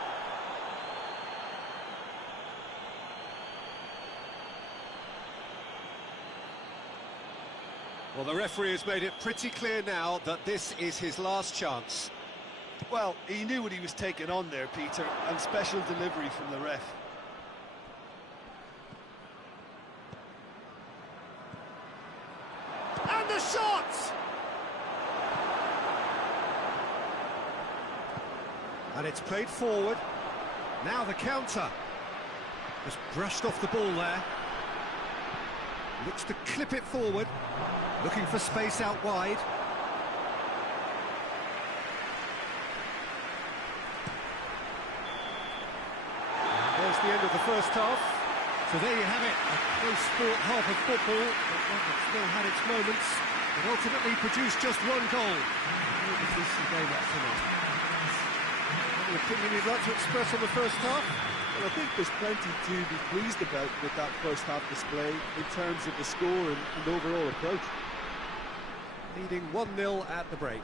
Well, the referee has made it pretty clear now that this is his last chance. Well, he knew what he was taking on there, Peter, and special delivery from the ref. And the shot! And it's played forward. Now the counter. Just brushed off the ball there. Looks to clip it forward. Looking for space out wide. And there's the end of the first half. So there you have it, a close-fought half of football, but one that still had its moments, but ultimately produced just one goal. What was this game up tonight? Any opinion you'd like to express on the first half? Well, I think there's plenty to be pleased about with that first half display in terms of the score and overall approach. leading 1-0 at the break.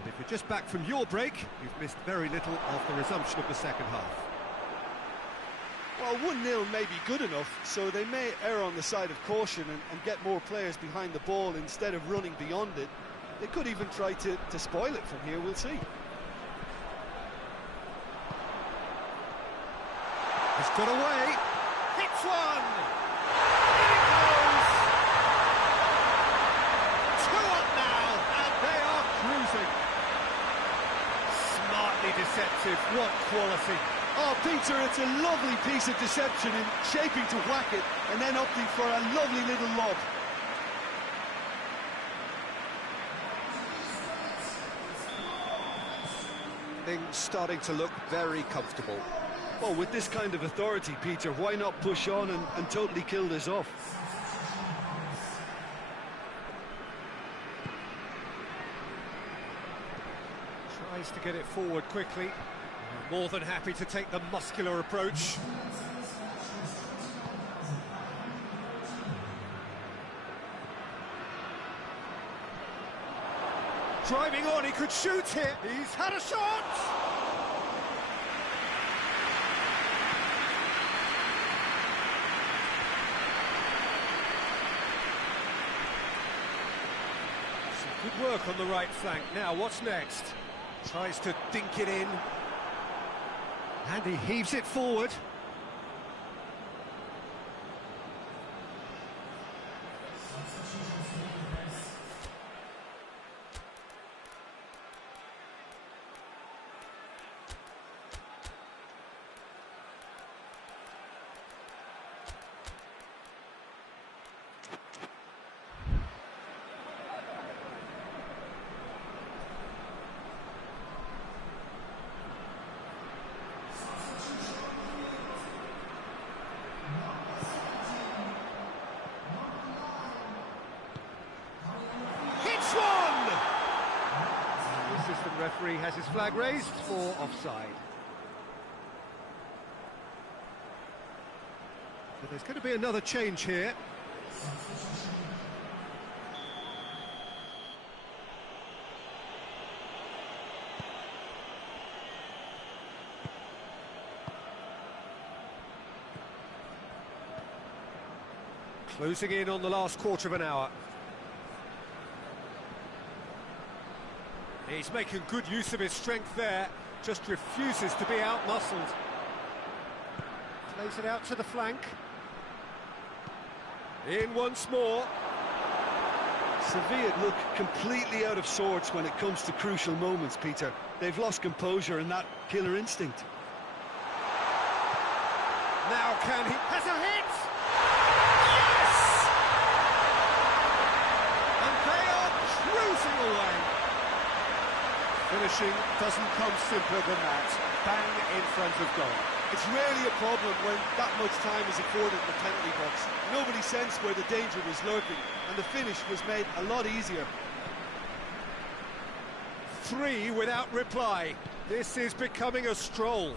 And if you're just back from your break, you've missed very little of the resumption of the second half. Well, 1-0 may be good enough, so they may err on the side of caution and get more players behind the ball instead of running beyond it. They could even try to spoil it from here, we'll see. He's got away, hits one! In it goes! 2 up now, and they are cruising. Smartly deceptive, what quality. Oh, Peter, it's a lovely piece of deception in shaping to whack it and then opting for a lovely little lob. Things starting to look very comfortable. Well, with this kind of authority, Peter, why not push on and totally kill this off? Tries to get it forward quickly. More than happy to take the muscular approach. Driving on, he could shoot here. He's had a shot! Some good work on the right flank. Now, what's next? Tries to dink it in. And he heaves it forward. The referee has his flag raised for offside. So there's going to be another change here. Closing in on the last quarter of an hour. He's making good use of his strength there, just refuses to be out-muscled. Plays it out to the flank. In once more. Sevilla look completely out of sorts when it comes to crucial moments, Peter. They've lost composure and that killer instinct. Now can he... has a hit! Yes! And they are cruising away. Finishing doesn't come simpler than that. Bang in front of goal. It's rarely a problem when that much time is afforded in the penalty box. Nobody sensed where the danger was lurking, and the finish was made a lot easier. 3 without reply. This is becoming a stroll.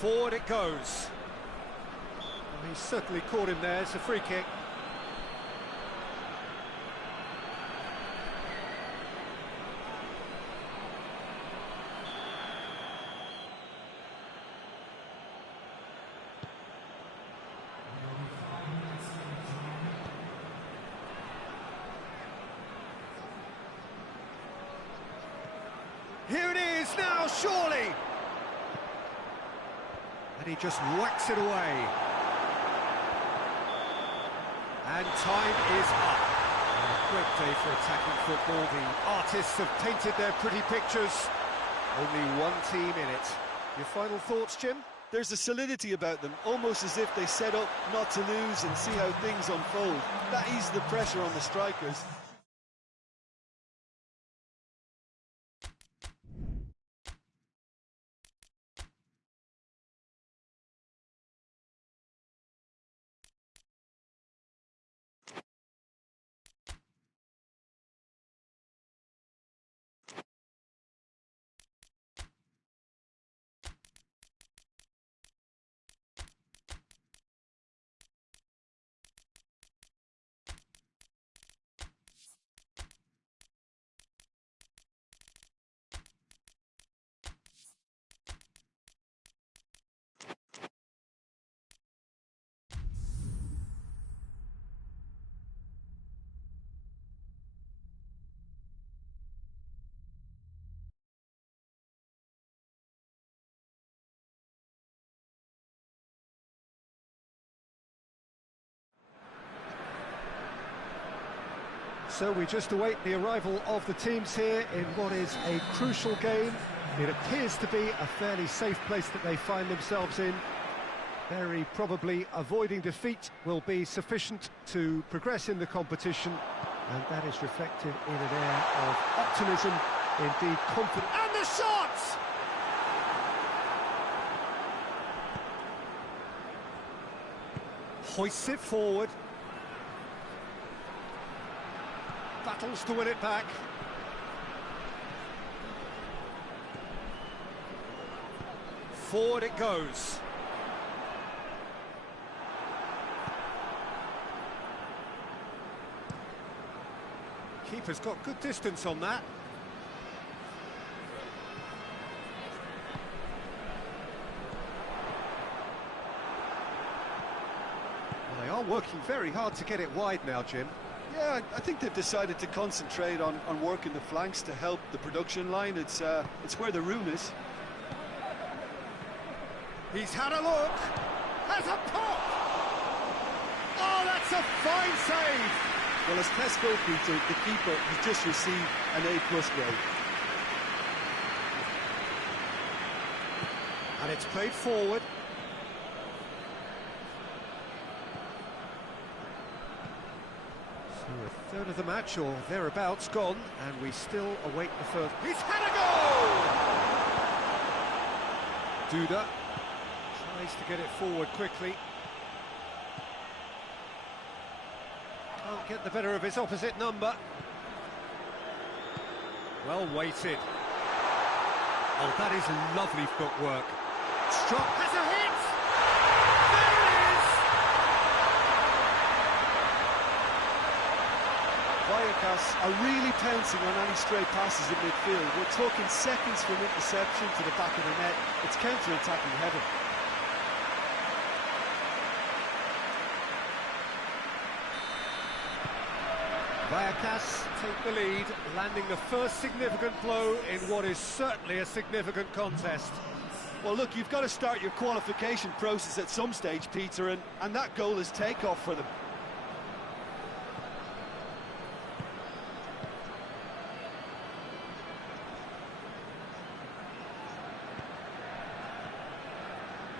Forward it goes. Well, he's certainly caught him there. It's a free kick. Here it is now, surely. And he just whacks it away. And time is up. A great day for attacking football. The artists have painted their pretty pictures. Only one team in it. Your final thoughts, Jim? There's a solidity about them, almost as if they set up not to lose and see how things unfold. That eases the pressure on the strikers. So we just await the arrival of the teams here in what is a crucial game. It appears to be a fairly safe place that they find themselves in. Very probably avoiding defeat will be sufficient to progress in the competition, and that is reflected in an air of optimism, indeed confidence. And the shots! Hoists it forward. Battles to win it back. Forward it goes. Keeper's got good distance on that. Well, they are working very hard to get it wide now, Jim. Yeah, I think they've decided to concentrate on working the flanks to help the production line. It's where the room is. He's had a look. Has a pop. Oh, that's a fine save. Well, as tests go, Peter, the keeper has just received an A+ grade. And it's played forward. So a third of the match, or thereabouts, gone, and we still await the third. He's had a goal! Duda tries to get it forward quickly. Can't get the better of his opposite number. Well weighted. Oh, that is lovely footwork. Struck, has a hit! There it is! Vallecas are really pouncing on any stray passes in midfield. We're talking seconds from interception to the back of the net. It's counter-attacking heaven. Vallecas take the lead, landing the first significant blow in what is certainly a significant contest. Well, look, you've got to start your qualification process at some stage, Peter, and that goal is takeoff for them.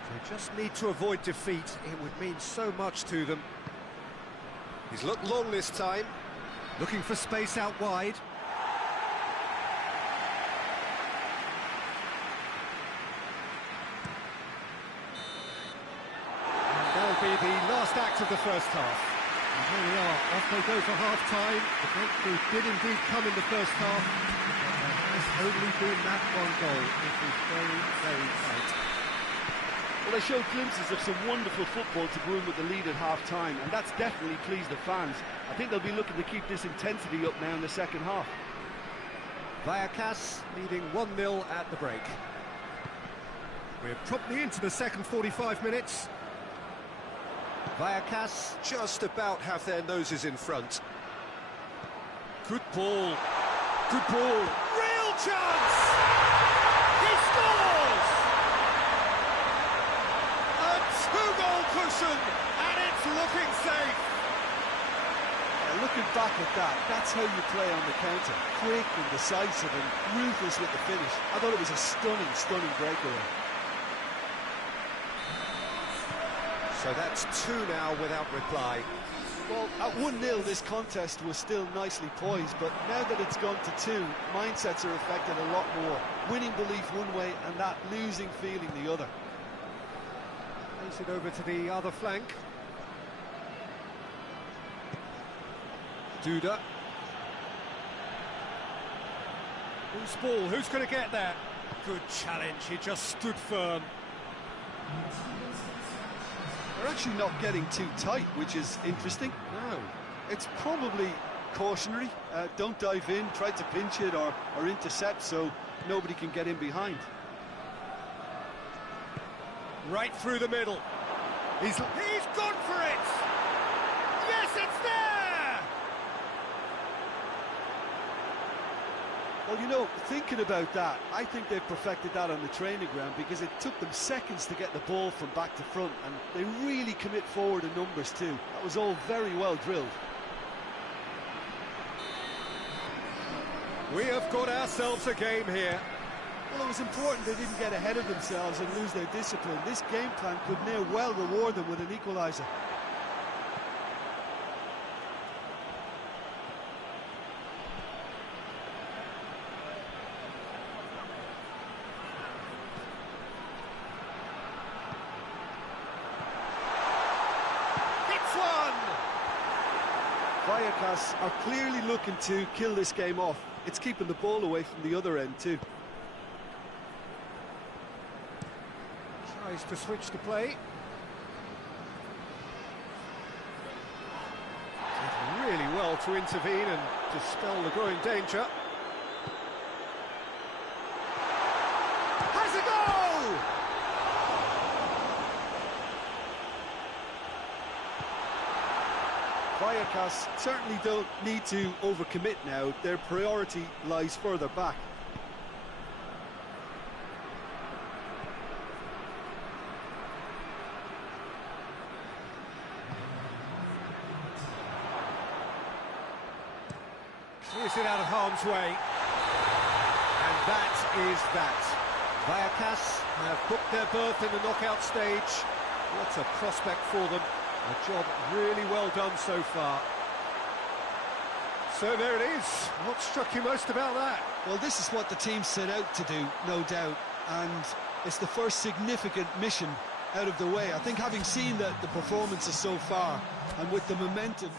They just need to avoid defeat. It would mean so much to them. He's looked long this time. Looking for space out wide. And that'll be the last act of the first half. And here we are, off they go for half-time. The breakthrough did indeed come in the first half, but there has only been that one goal. It was very, very tight. Well, they showed glimpses of some wonderful football to go in with the lead at half-time, and that's definitely pleased the fans. I think they'll be looking to keep this intensity up now in the second half. Vallecas leading 1-0 at the break. We're promptly into the second 45 minutes. Vallecas just about have their noses in front. Good ball. Good ball. Real chance! He scores! A two-goal cushion, and it's looking safe. Looking back at that, that's how you play on the counter. Quick and decisive and ruthless with the finish. I thought it was a stunning, stunning breakaway. So that's 2 now without reply. Well, at 1-0 this contest was still nicely poised, but now that it's gone to 2, mindsets are affected a lot more. Winning belief one way and that losing feeling the other. Plays it over to the other flank. Duda. Who's ball? Who's going to get that? Good challenge, he just stood firm. They're actually not getting too tight, which is interesting. No. It's probably cautionary. Don't dive in, try to pinch it or intercept so nobody can get in behind. Right through the middle. He's gone for it! Yes, it's there! Well, you know, thinking about that, I think they've perfected that on the training ground because it took them seconds to get the ball from back to front, and they really commit forward in numbers too. That was all very well drilled. We have got ourselves a game here. Well, it was important they didn't get ahead of themselves and lose their discipline. This game plan could near well reward them with an equaliser. Vallecas are clearly looking to kill this game off. It's keeping the ball away from the other end too. Tries to switch the play. Did really well to intervene and dispel the growing danger. Has a goal! Vallecas certainly don't need to overcommit now. Their priority lies further back. Clears it out of harm's way. And that is that. Vallecas have booked their berth in the knockout stage. What a prospect for them. A job really well done so far. So there it is. What struck you most about that? Well, this is what the team set out to do, no doubt, and it's the first significant mission out of the way. I think having seen the performances so far, and with the momentum...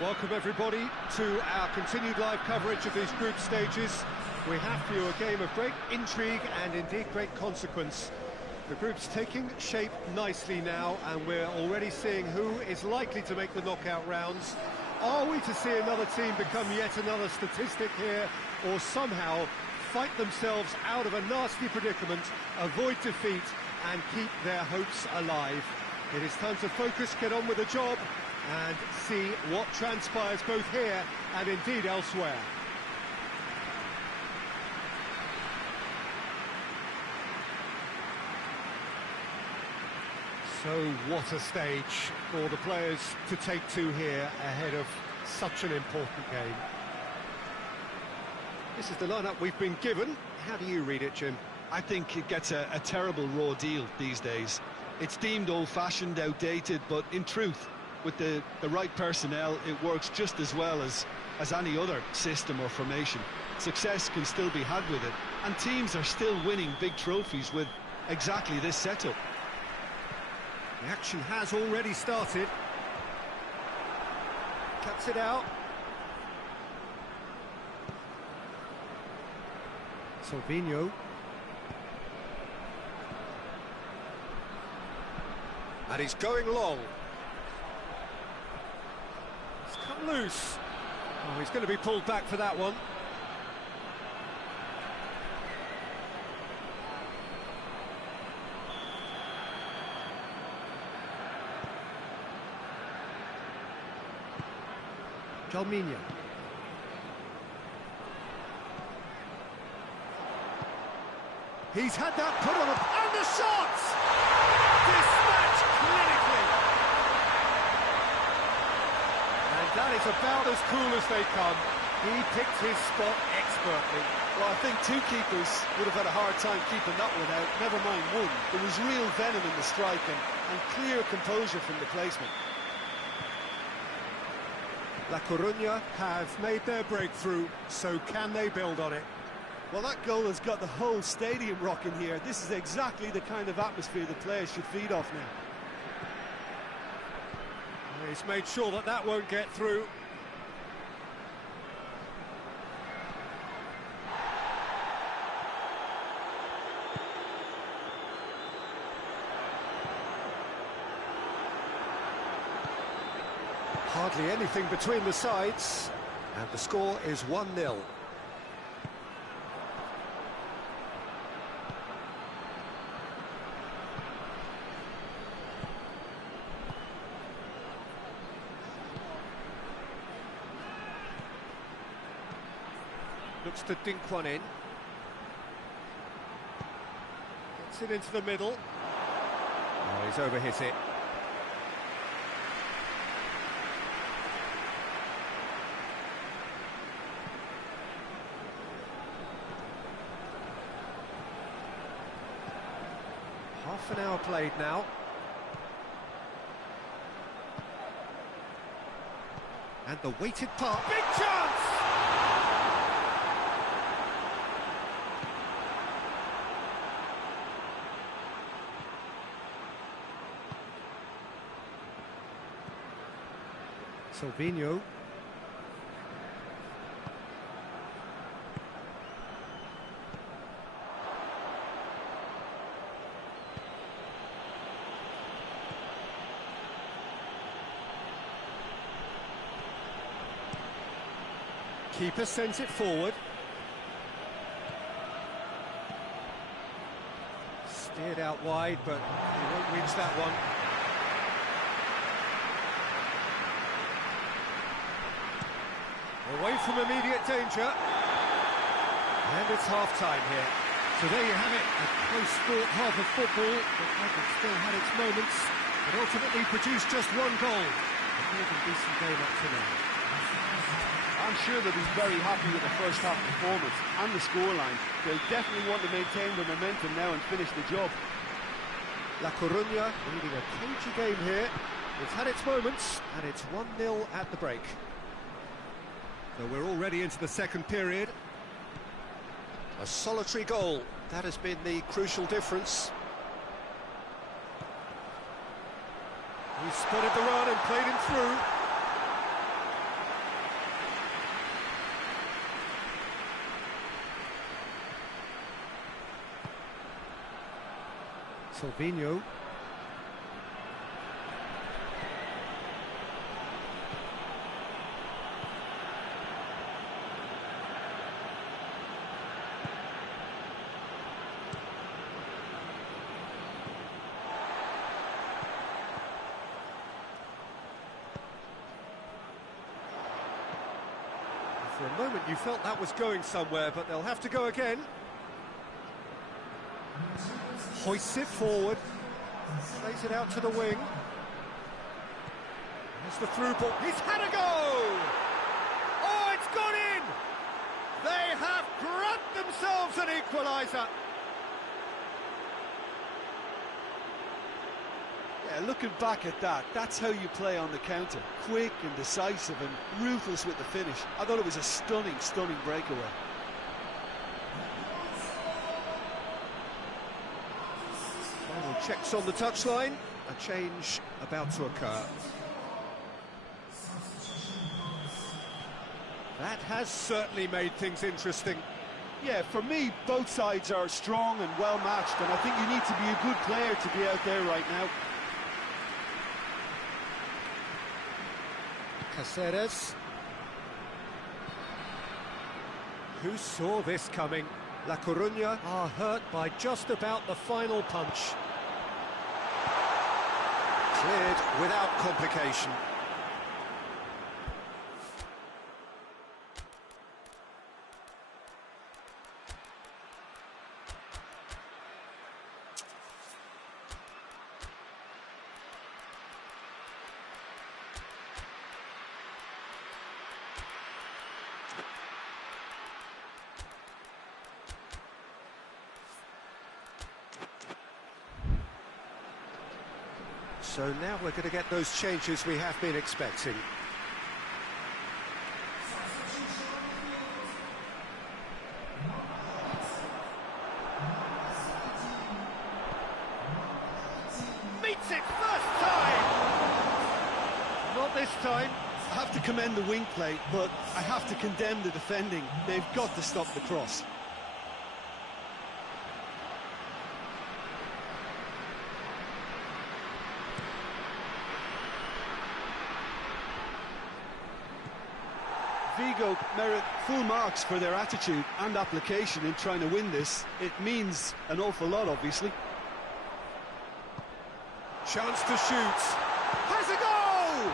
Welcome everybody to our continued live coverage of these group stages. We have for you a game of great intrigue and indeed great consequence. The group's taking shape nicely now, and we're already seeing who is likely to make the knockout rounds. Are we to see another team become yet another statistic here, or somehow fight themselves out of a nasty predicament, avoid defeat and keep their hopes alive? It is time to focus, get on with the job, and see what transpires both here and indeed elsewhere. So what a stage for the players to take to here ahead of such an important game. This is the lineup we've been given. How do you read it, Jim? I think it gets a terrible raw deal these days. It's deemed old-fashioned, outdated, but in truth, with the right personnel, it works just as well as any other system or formation. Success can still be had with it, and teams are still winning big trophies with exactly this setup. The action has already started. Cuts it out. Silvino. And he's going long. It's come loose. Oh, he's going to be pulled back for that one. Calminho. He's had that put on and the shot! Dispatched clinically! And that is about as cool as they come. He picked his spot expertly. Well, I think two keepers would have had a hard time keeping that one out, never mind one. There was real venom in the strike and clear composure from the placement. La Coruña have made their breakthrough, so can they build on it? Well, that goal has got the whole stadium rocking here. This is exactly the kind of atmosphere the players should feed off now. He's made sure that that won't get through. Hardly anything between the sides, and the score is 1-0. Looks to dink one in. Gets it into the middle. Oh, he's overhit it. Half an hour played now. And the weighted pass. Big chance! Silvinho. Keeper sends it forward. Steered out wide, but he won't reach that one. Away from immediate danger. And it's half-time here. So there you have it, a close-fought half of football. The MADRID still had its moments, but ultimately produced just one goal. A more than decent game up to now. I'm sure that he's very happy with the first half performance and the scoreline. They'll definitely want to maintain the momentum now and finish the job. La Coruña leading a cagey game here. It's had its moments, and it's 1-0 at the break. So we're already into the second period. A solitary goal, that has been the crucial difference. He spotted the run and played him through. Silvinho. For a moment you felt that was going somewhere, but they'll have to go again. Hoists it forward, plays it out to the wing. There's the through ball. He's had a go! Oh, it's gone in! They have grabbed themselves an equaliser. Yeah, looking back at that, that's how you play on the counter. Quick and decisive and ruthless with the finish. I thought it was a stunning, stunning breakaway. Final checks on the touchline. A change about to occur. That has certainly made things interesting. Yeah, for me, both sides are strong and well matched, and I think you need to be a good player to be out there right now. Cáceres. Who saw this coming? La Coruña are hurt by just about the final punch. Cleared without complication. So now we're going to get those changes we have been expecting. Meets it first time! Not this time. I have to commend the wing play, but I have to condemn the defending. They've got to stop the cross. Vigo merit full marks for their attitude and application in trying to win this. It means an awful lot, obviously. Chance to shoot. Has a goal!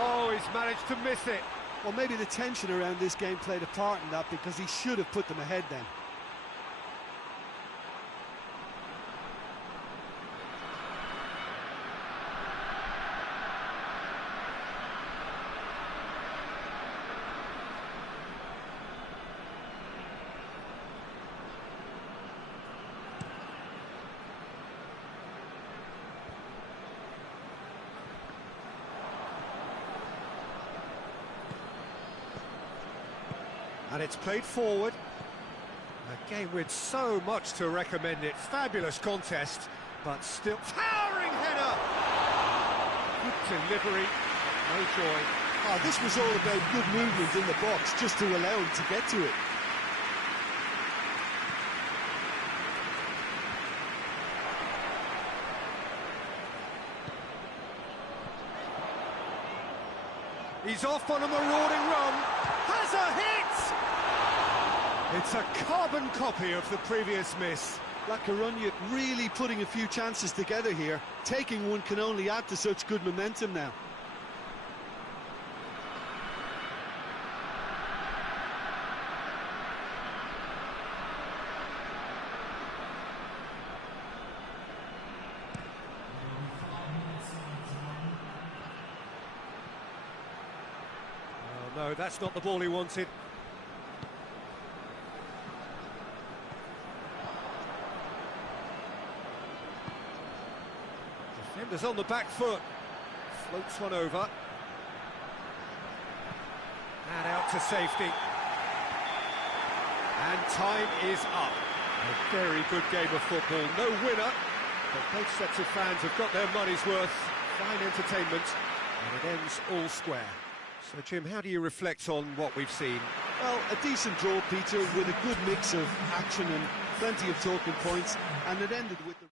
Oh, he's managed to miss it. Well, maybe the tension around this game played a part in that, because he should have put them ahead then. And it's played forward. A game with so much to recommend it. Fabulous contest, but still towering header. Good delivery, no joy. Oh, this was all about good movement in the box, just to allow him to get to it. He's off on a marauding run. Has a hit! It's a carbon copy of the previous miss. La Coruña really putting a few chances together here. Taking one can only add to such good momentum now. Oh, no, that's not the ball he wanted. Defenders on the back foot. Floats one over. And out to safety. And time is up. A very good game of football. No winner, but both sets of fans have got their money's worth. Fine entertainment, and it ends all square. So, Jim, how do you reflect on what we've seen? Well, a decent draw, Peter, with a good mix of action and plenty of talking points, and it ended with the...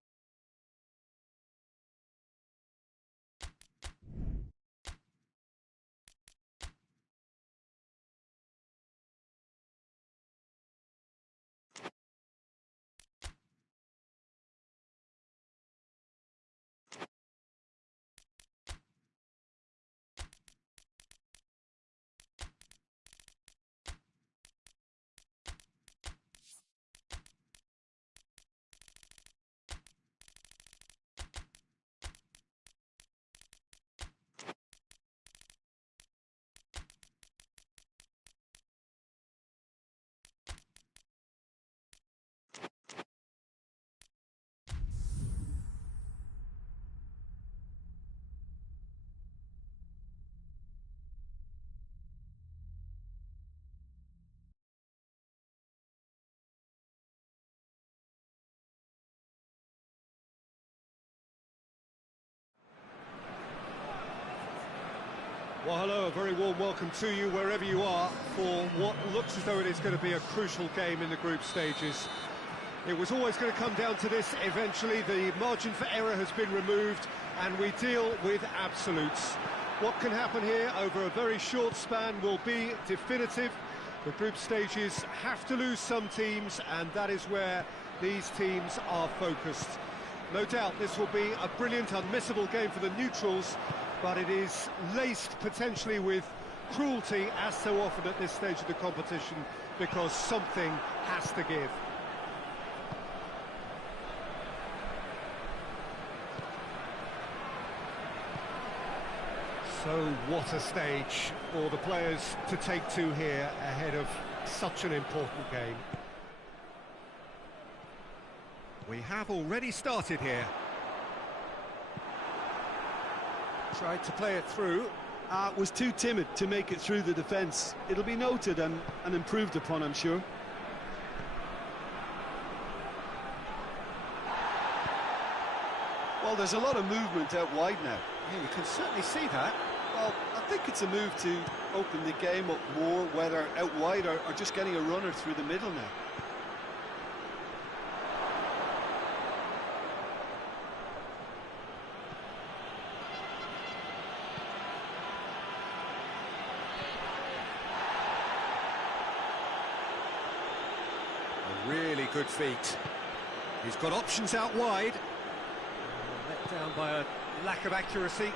Well, hello, a very warm welcome to you wherever you are for what looks as though it is going to be a crucial game in the group stages. It was always going to come down to this eventually. The margin for error has been removed and we deal with absolutes. What can happen here over a very short span will be definitive. The group stages have to lose some teams, and that is where these teams are focused. No doubt this will be a brilliant, unmissable game for the neutrals, but it is laced potentially with cruelty, as so often at this stage of the competition, because something has to give. So what a stage for the players to take to here ahead of such an important game. We have already started here. Tried to play it through. Was too timid to make it through the defence. It'll be noted and improved upon, I'm sure. Well, there's a lot of movement out wide now. Yeah, you can certainly see that. Well, I think it's a move to open the game up more, whether out wide or just getting a runner through the middle now. A really good feat. He's got options out wide. Let down by a lack of accuracy.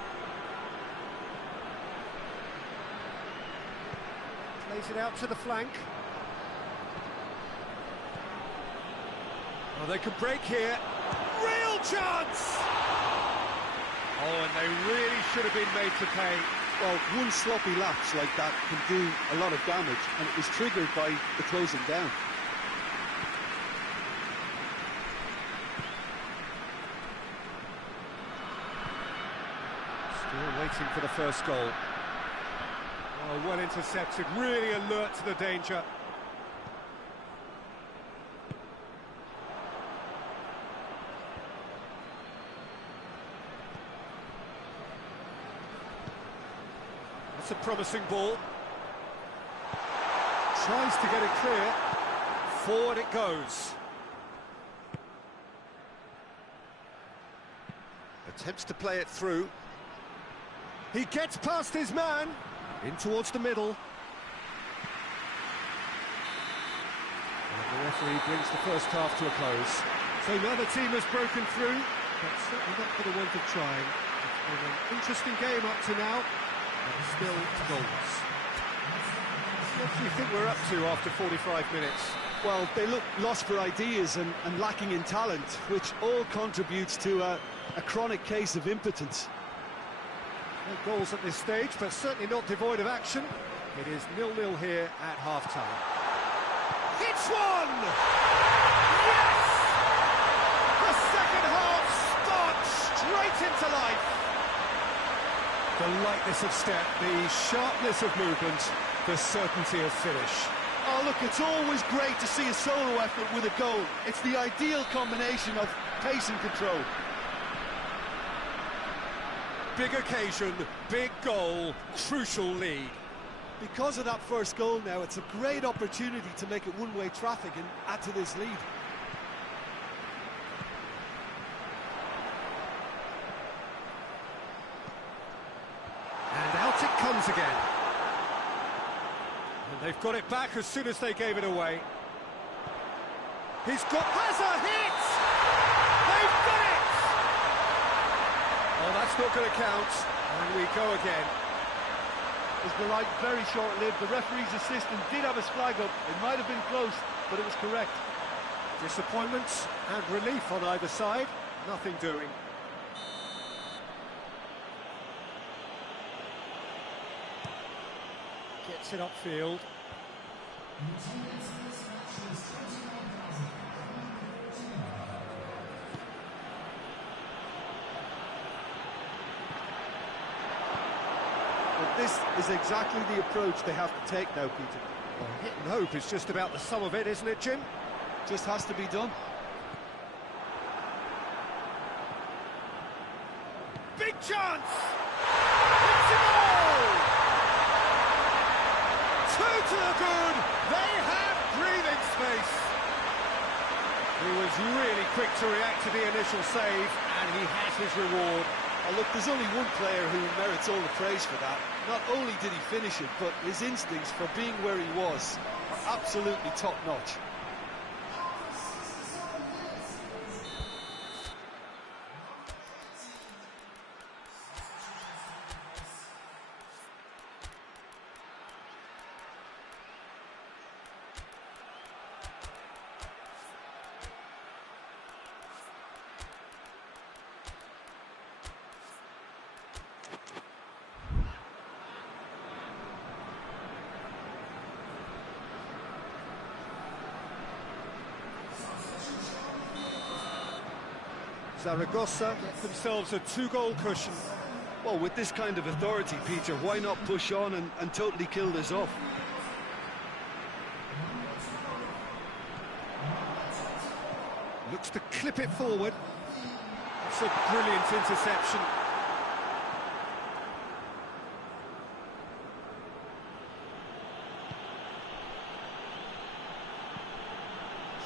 Plays it out to the flank. Oh, they could break here. Real chance! Oh, and they really should have been made to pay. Well, one sloppy lapse like that can do a lot of damage, and it was triggered by the closing down. Still waiting for the first goal. Oh, well intercepted, really alert to the danger. That's a promising ball. Tries to get it clear. Forward it goes. Attempts to play it through. He gets past his man. In towards the middle. And the referee brings the first half to a close. So neither team has broken through, but certainly not for the want of trying. It's been an interesting game up to now, but still goals. What do you think we're up to after 45 minutes? Well, they look lost for ideas and lacking in talent, which all contributes to a chronic case of impotence. No goals at this stage, but certainly not devoid of action. It is 0-0 here at half-time. It's one! Yes! The second half starts straight into life. The lightness of step, the sharpness of movement, the certainty of finish. Oh, look, it's always great to see a solo effort with a goal. It's the ideal combination of pace and control. Big occasion, big goal, crucial lead. Because of that first goal now, it's a great opportunity to make it one-way traffic and add to this lead. And out it comes again. And they've got it back as soon as they gave it away. Has a hit! They've done it! Oh, that's not going to count. And we go again. Was the light very short-lived? The referee's assistant did have his flag up. It might have been close, but it was correct. Disappointment and relief on either side. Nothing doing. Gets it upfield. But this is exactly the approach they have to take now, Peter. Well, hit and hope is just about the sum of it, isn't it, Jim? Just has to be done. Big chance! It's a goal! Two to the good! They have breathing space! He was really quick to react to the initial save, and he has his reward. Oh, look, there's only one player who merits all the praise for that. Not only did he finish it, but his instincts for being where he was are absolutely top-notch. Zaragoza get themselves a two-goal cushion. Well, with this kind of authority, Peter, why not push on and totally kill this off? Looks to clip it forward. It's a brilliant interception.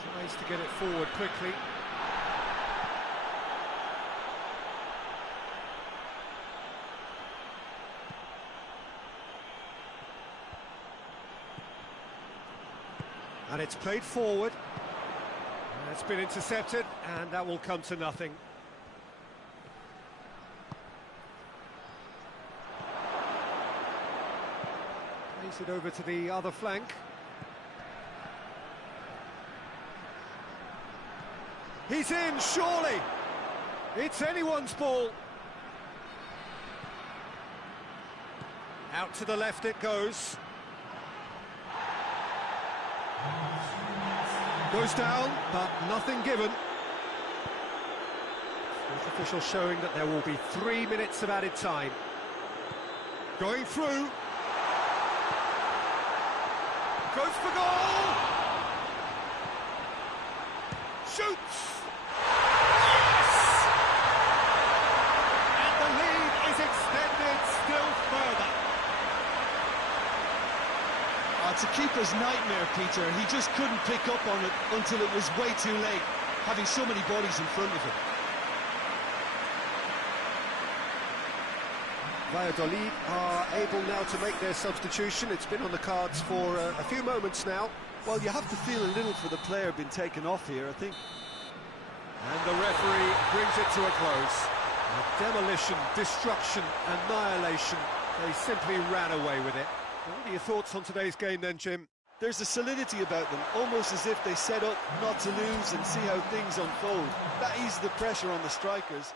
Tries to get it forward quickly. And it's played forward. It's been intercepted, and that will come to nothing. Plays it over to the other flank. He's in, surely! It's anyone's ball. Out to the left it goes. Goes down, but nothing given. Fourth official showing that there will be 3 minutes of added time. Going through. Goes for goal! Shoots! Yes! And the lead is extended still further. It's a keeper's nightmare, Peter. He just couldn't pick up on it until it was way too late, having so many bodies in front of him. Valladolid are able now to make their substitution. It's been on the cards for a few moments now. Well, you have to feel a little for the player being taken off here, I think. And the referee brings it to a close. Demolition, destruction, annihilation. They simply ran away with it. What are your thoughts on today's game then, Jim? There's a solidity about them, almost as if they set up not to lose and see how things unfold. That eased the pressure on the strikers,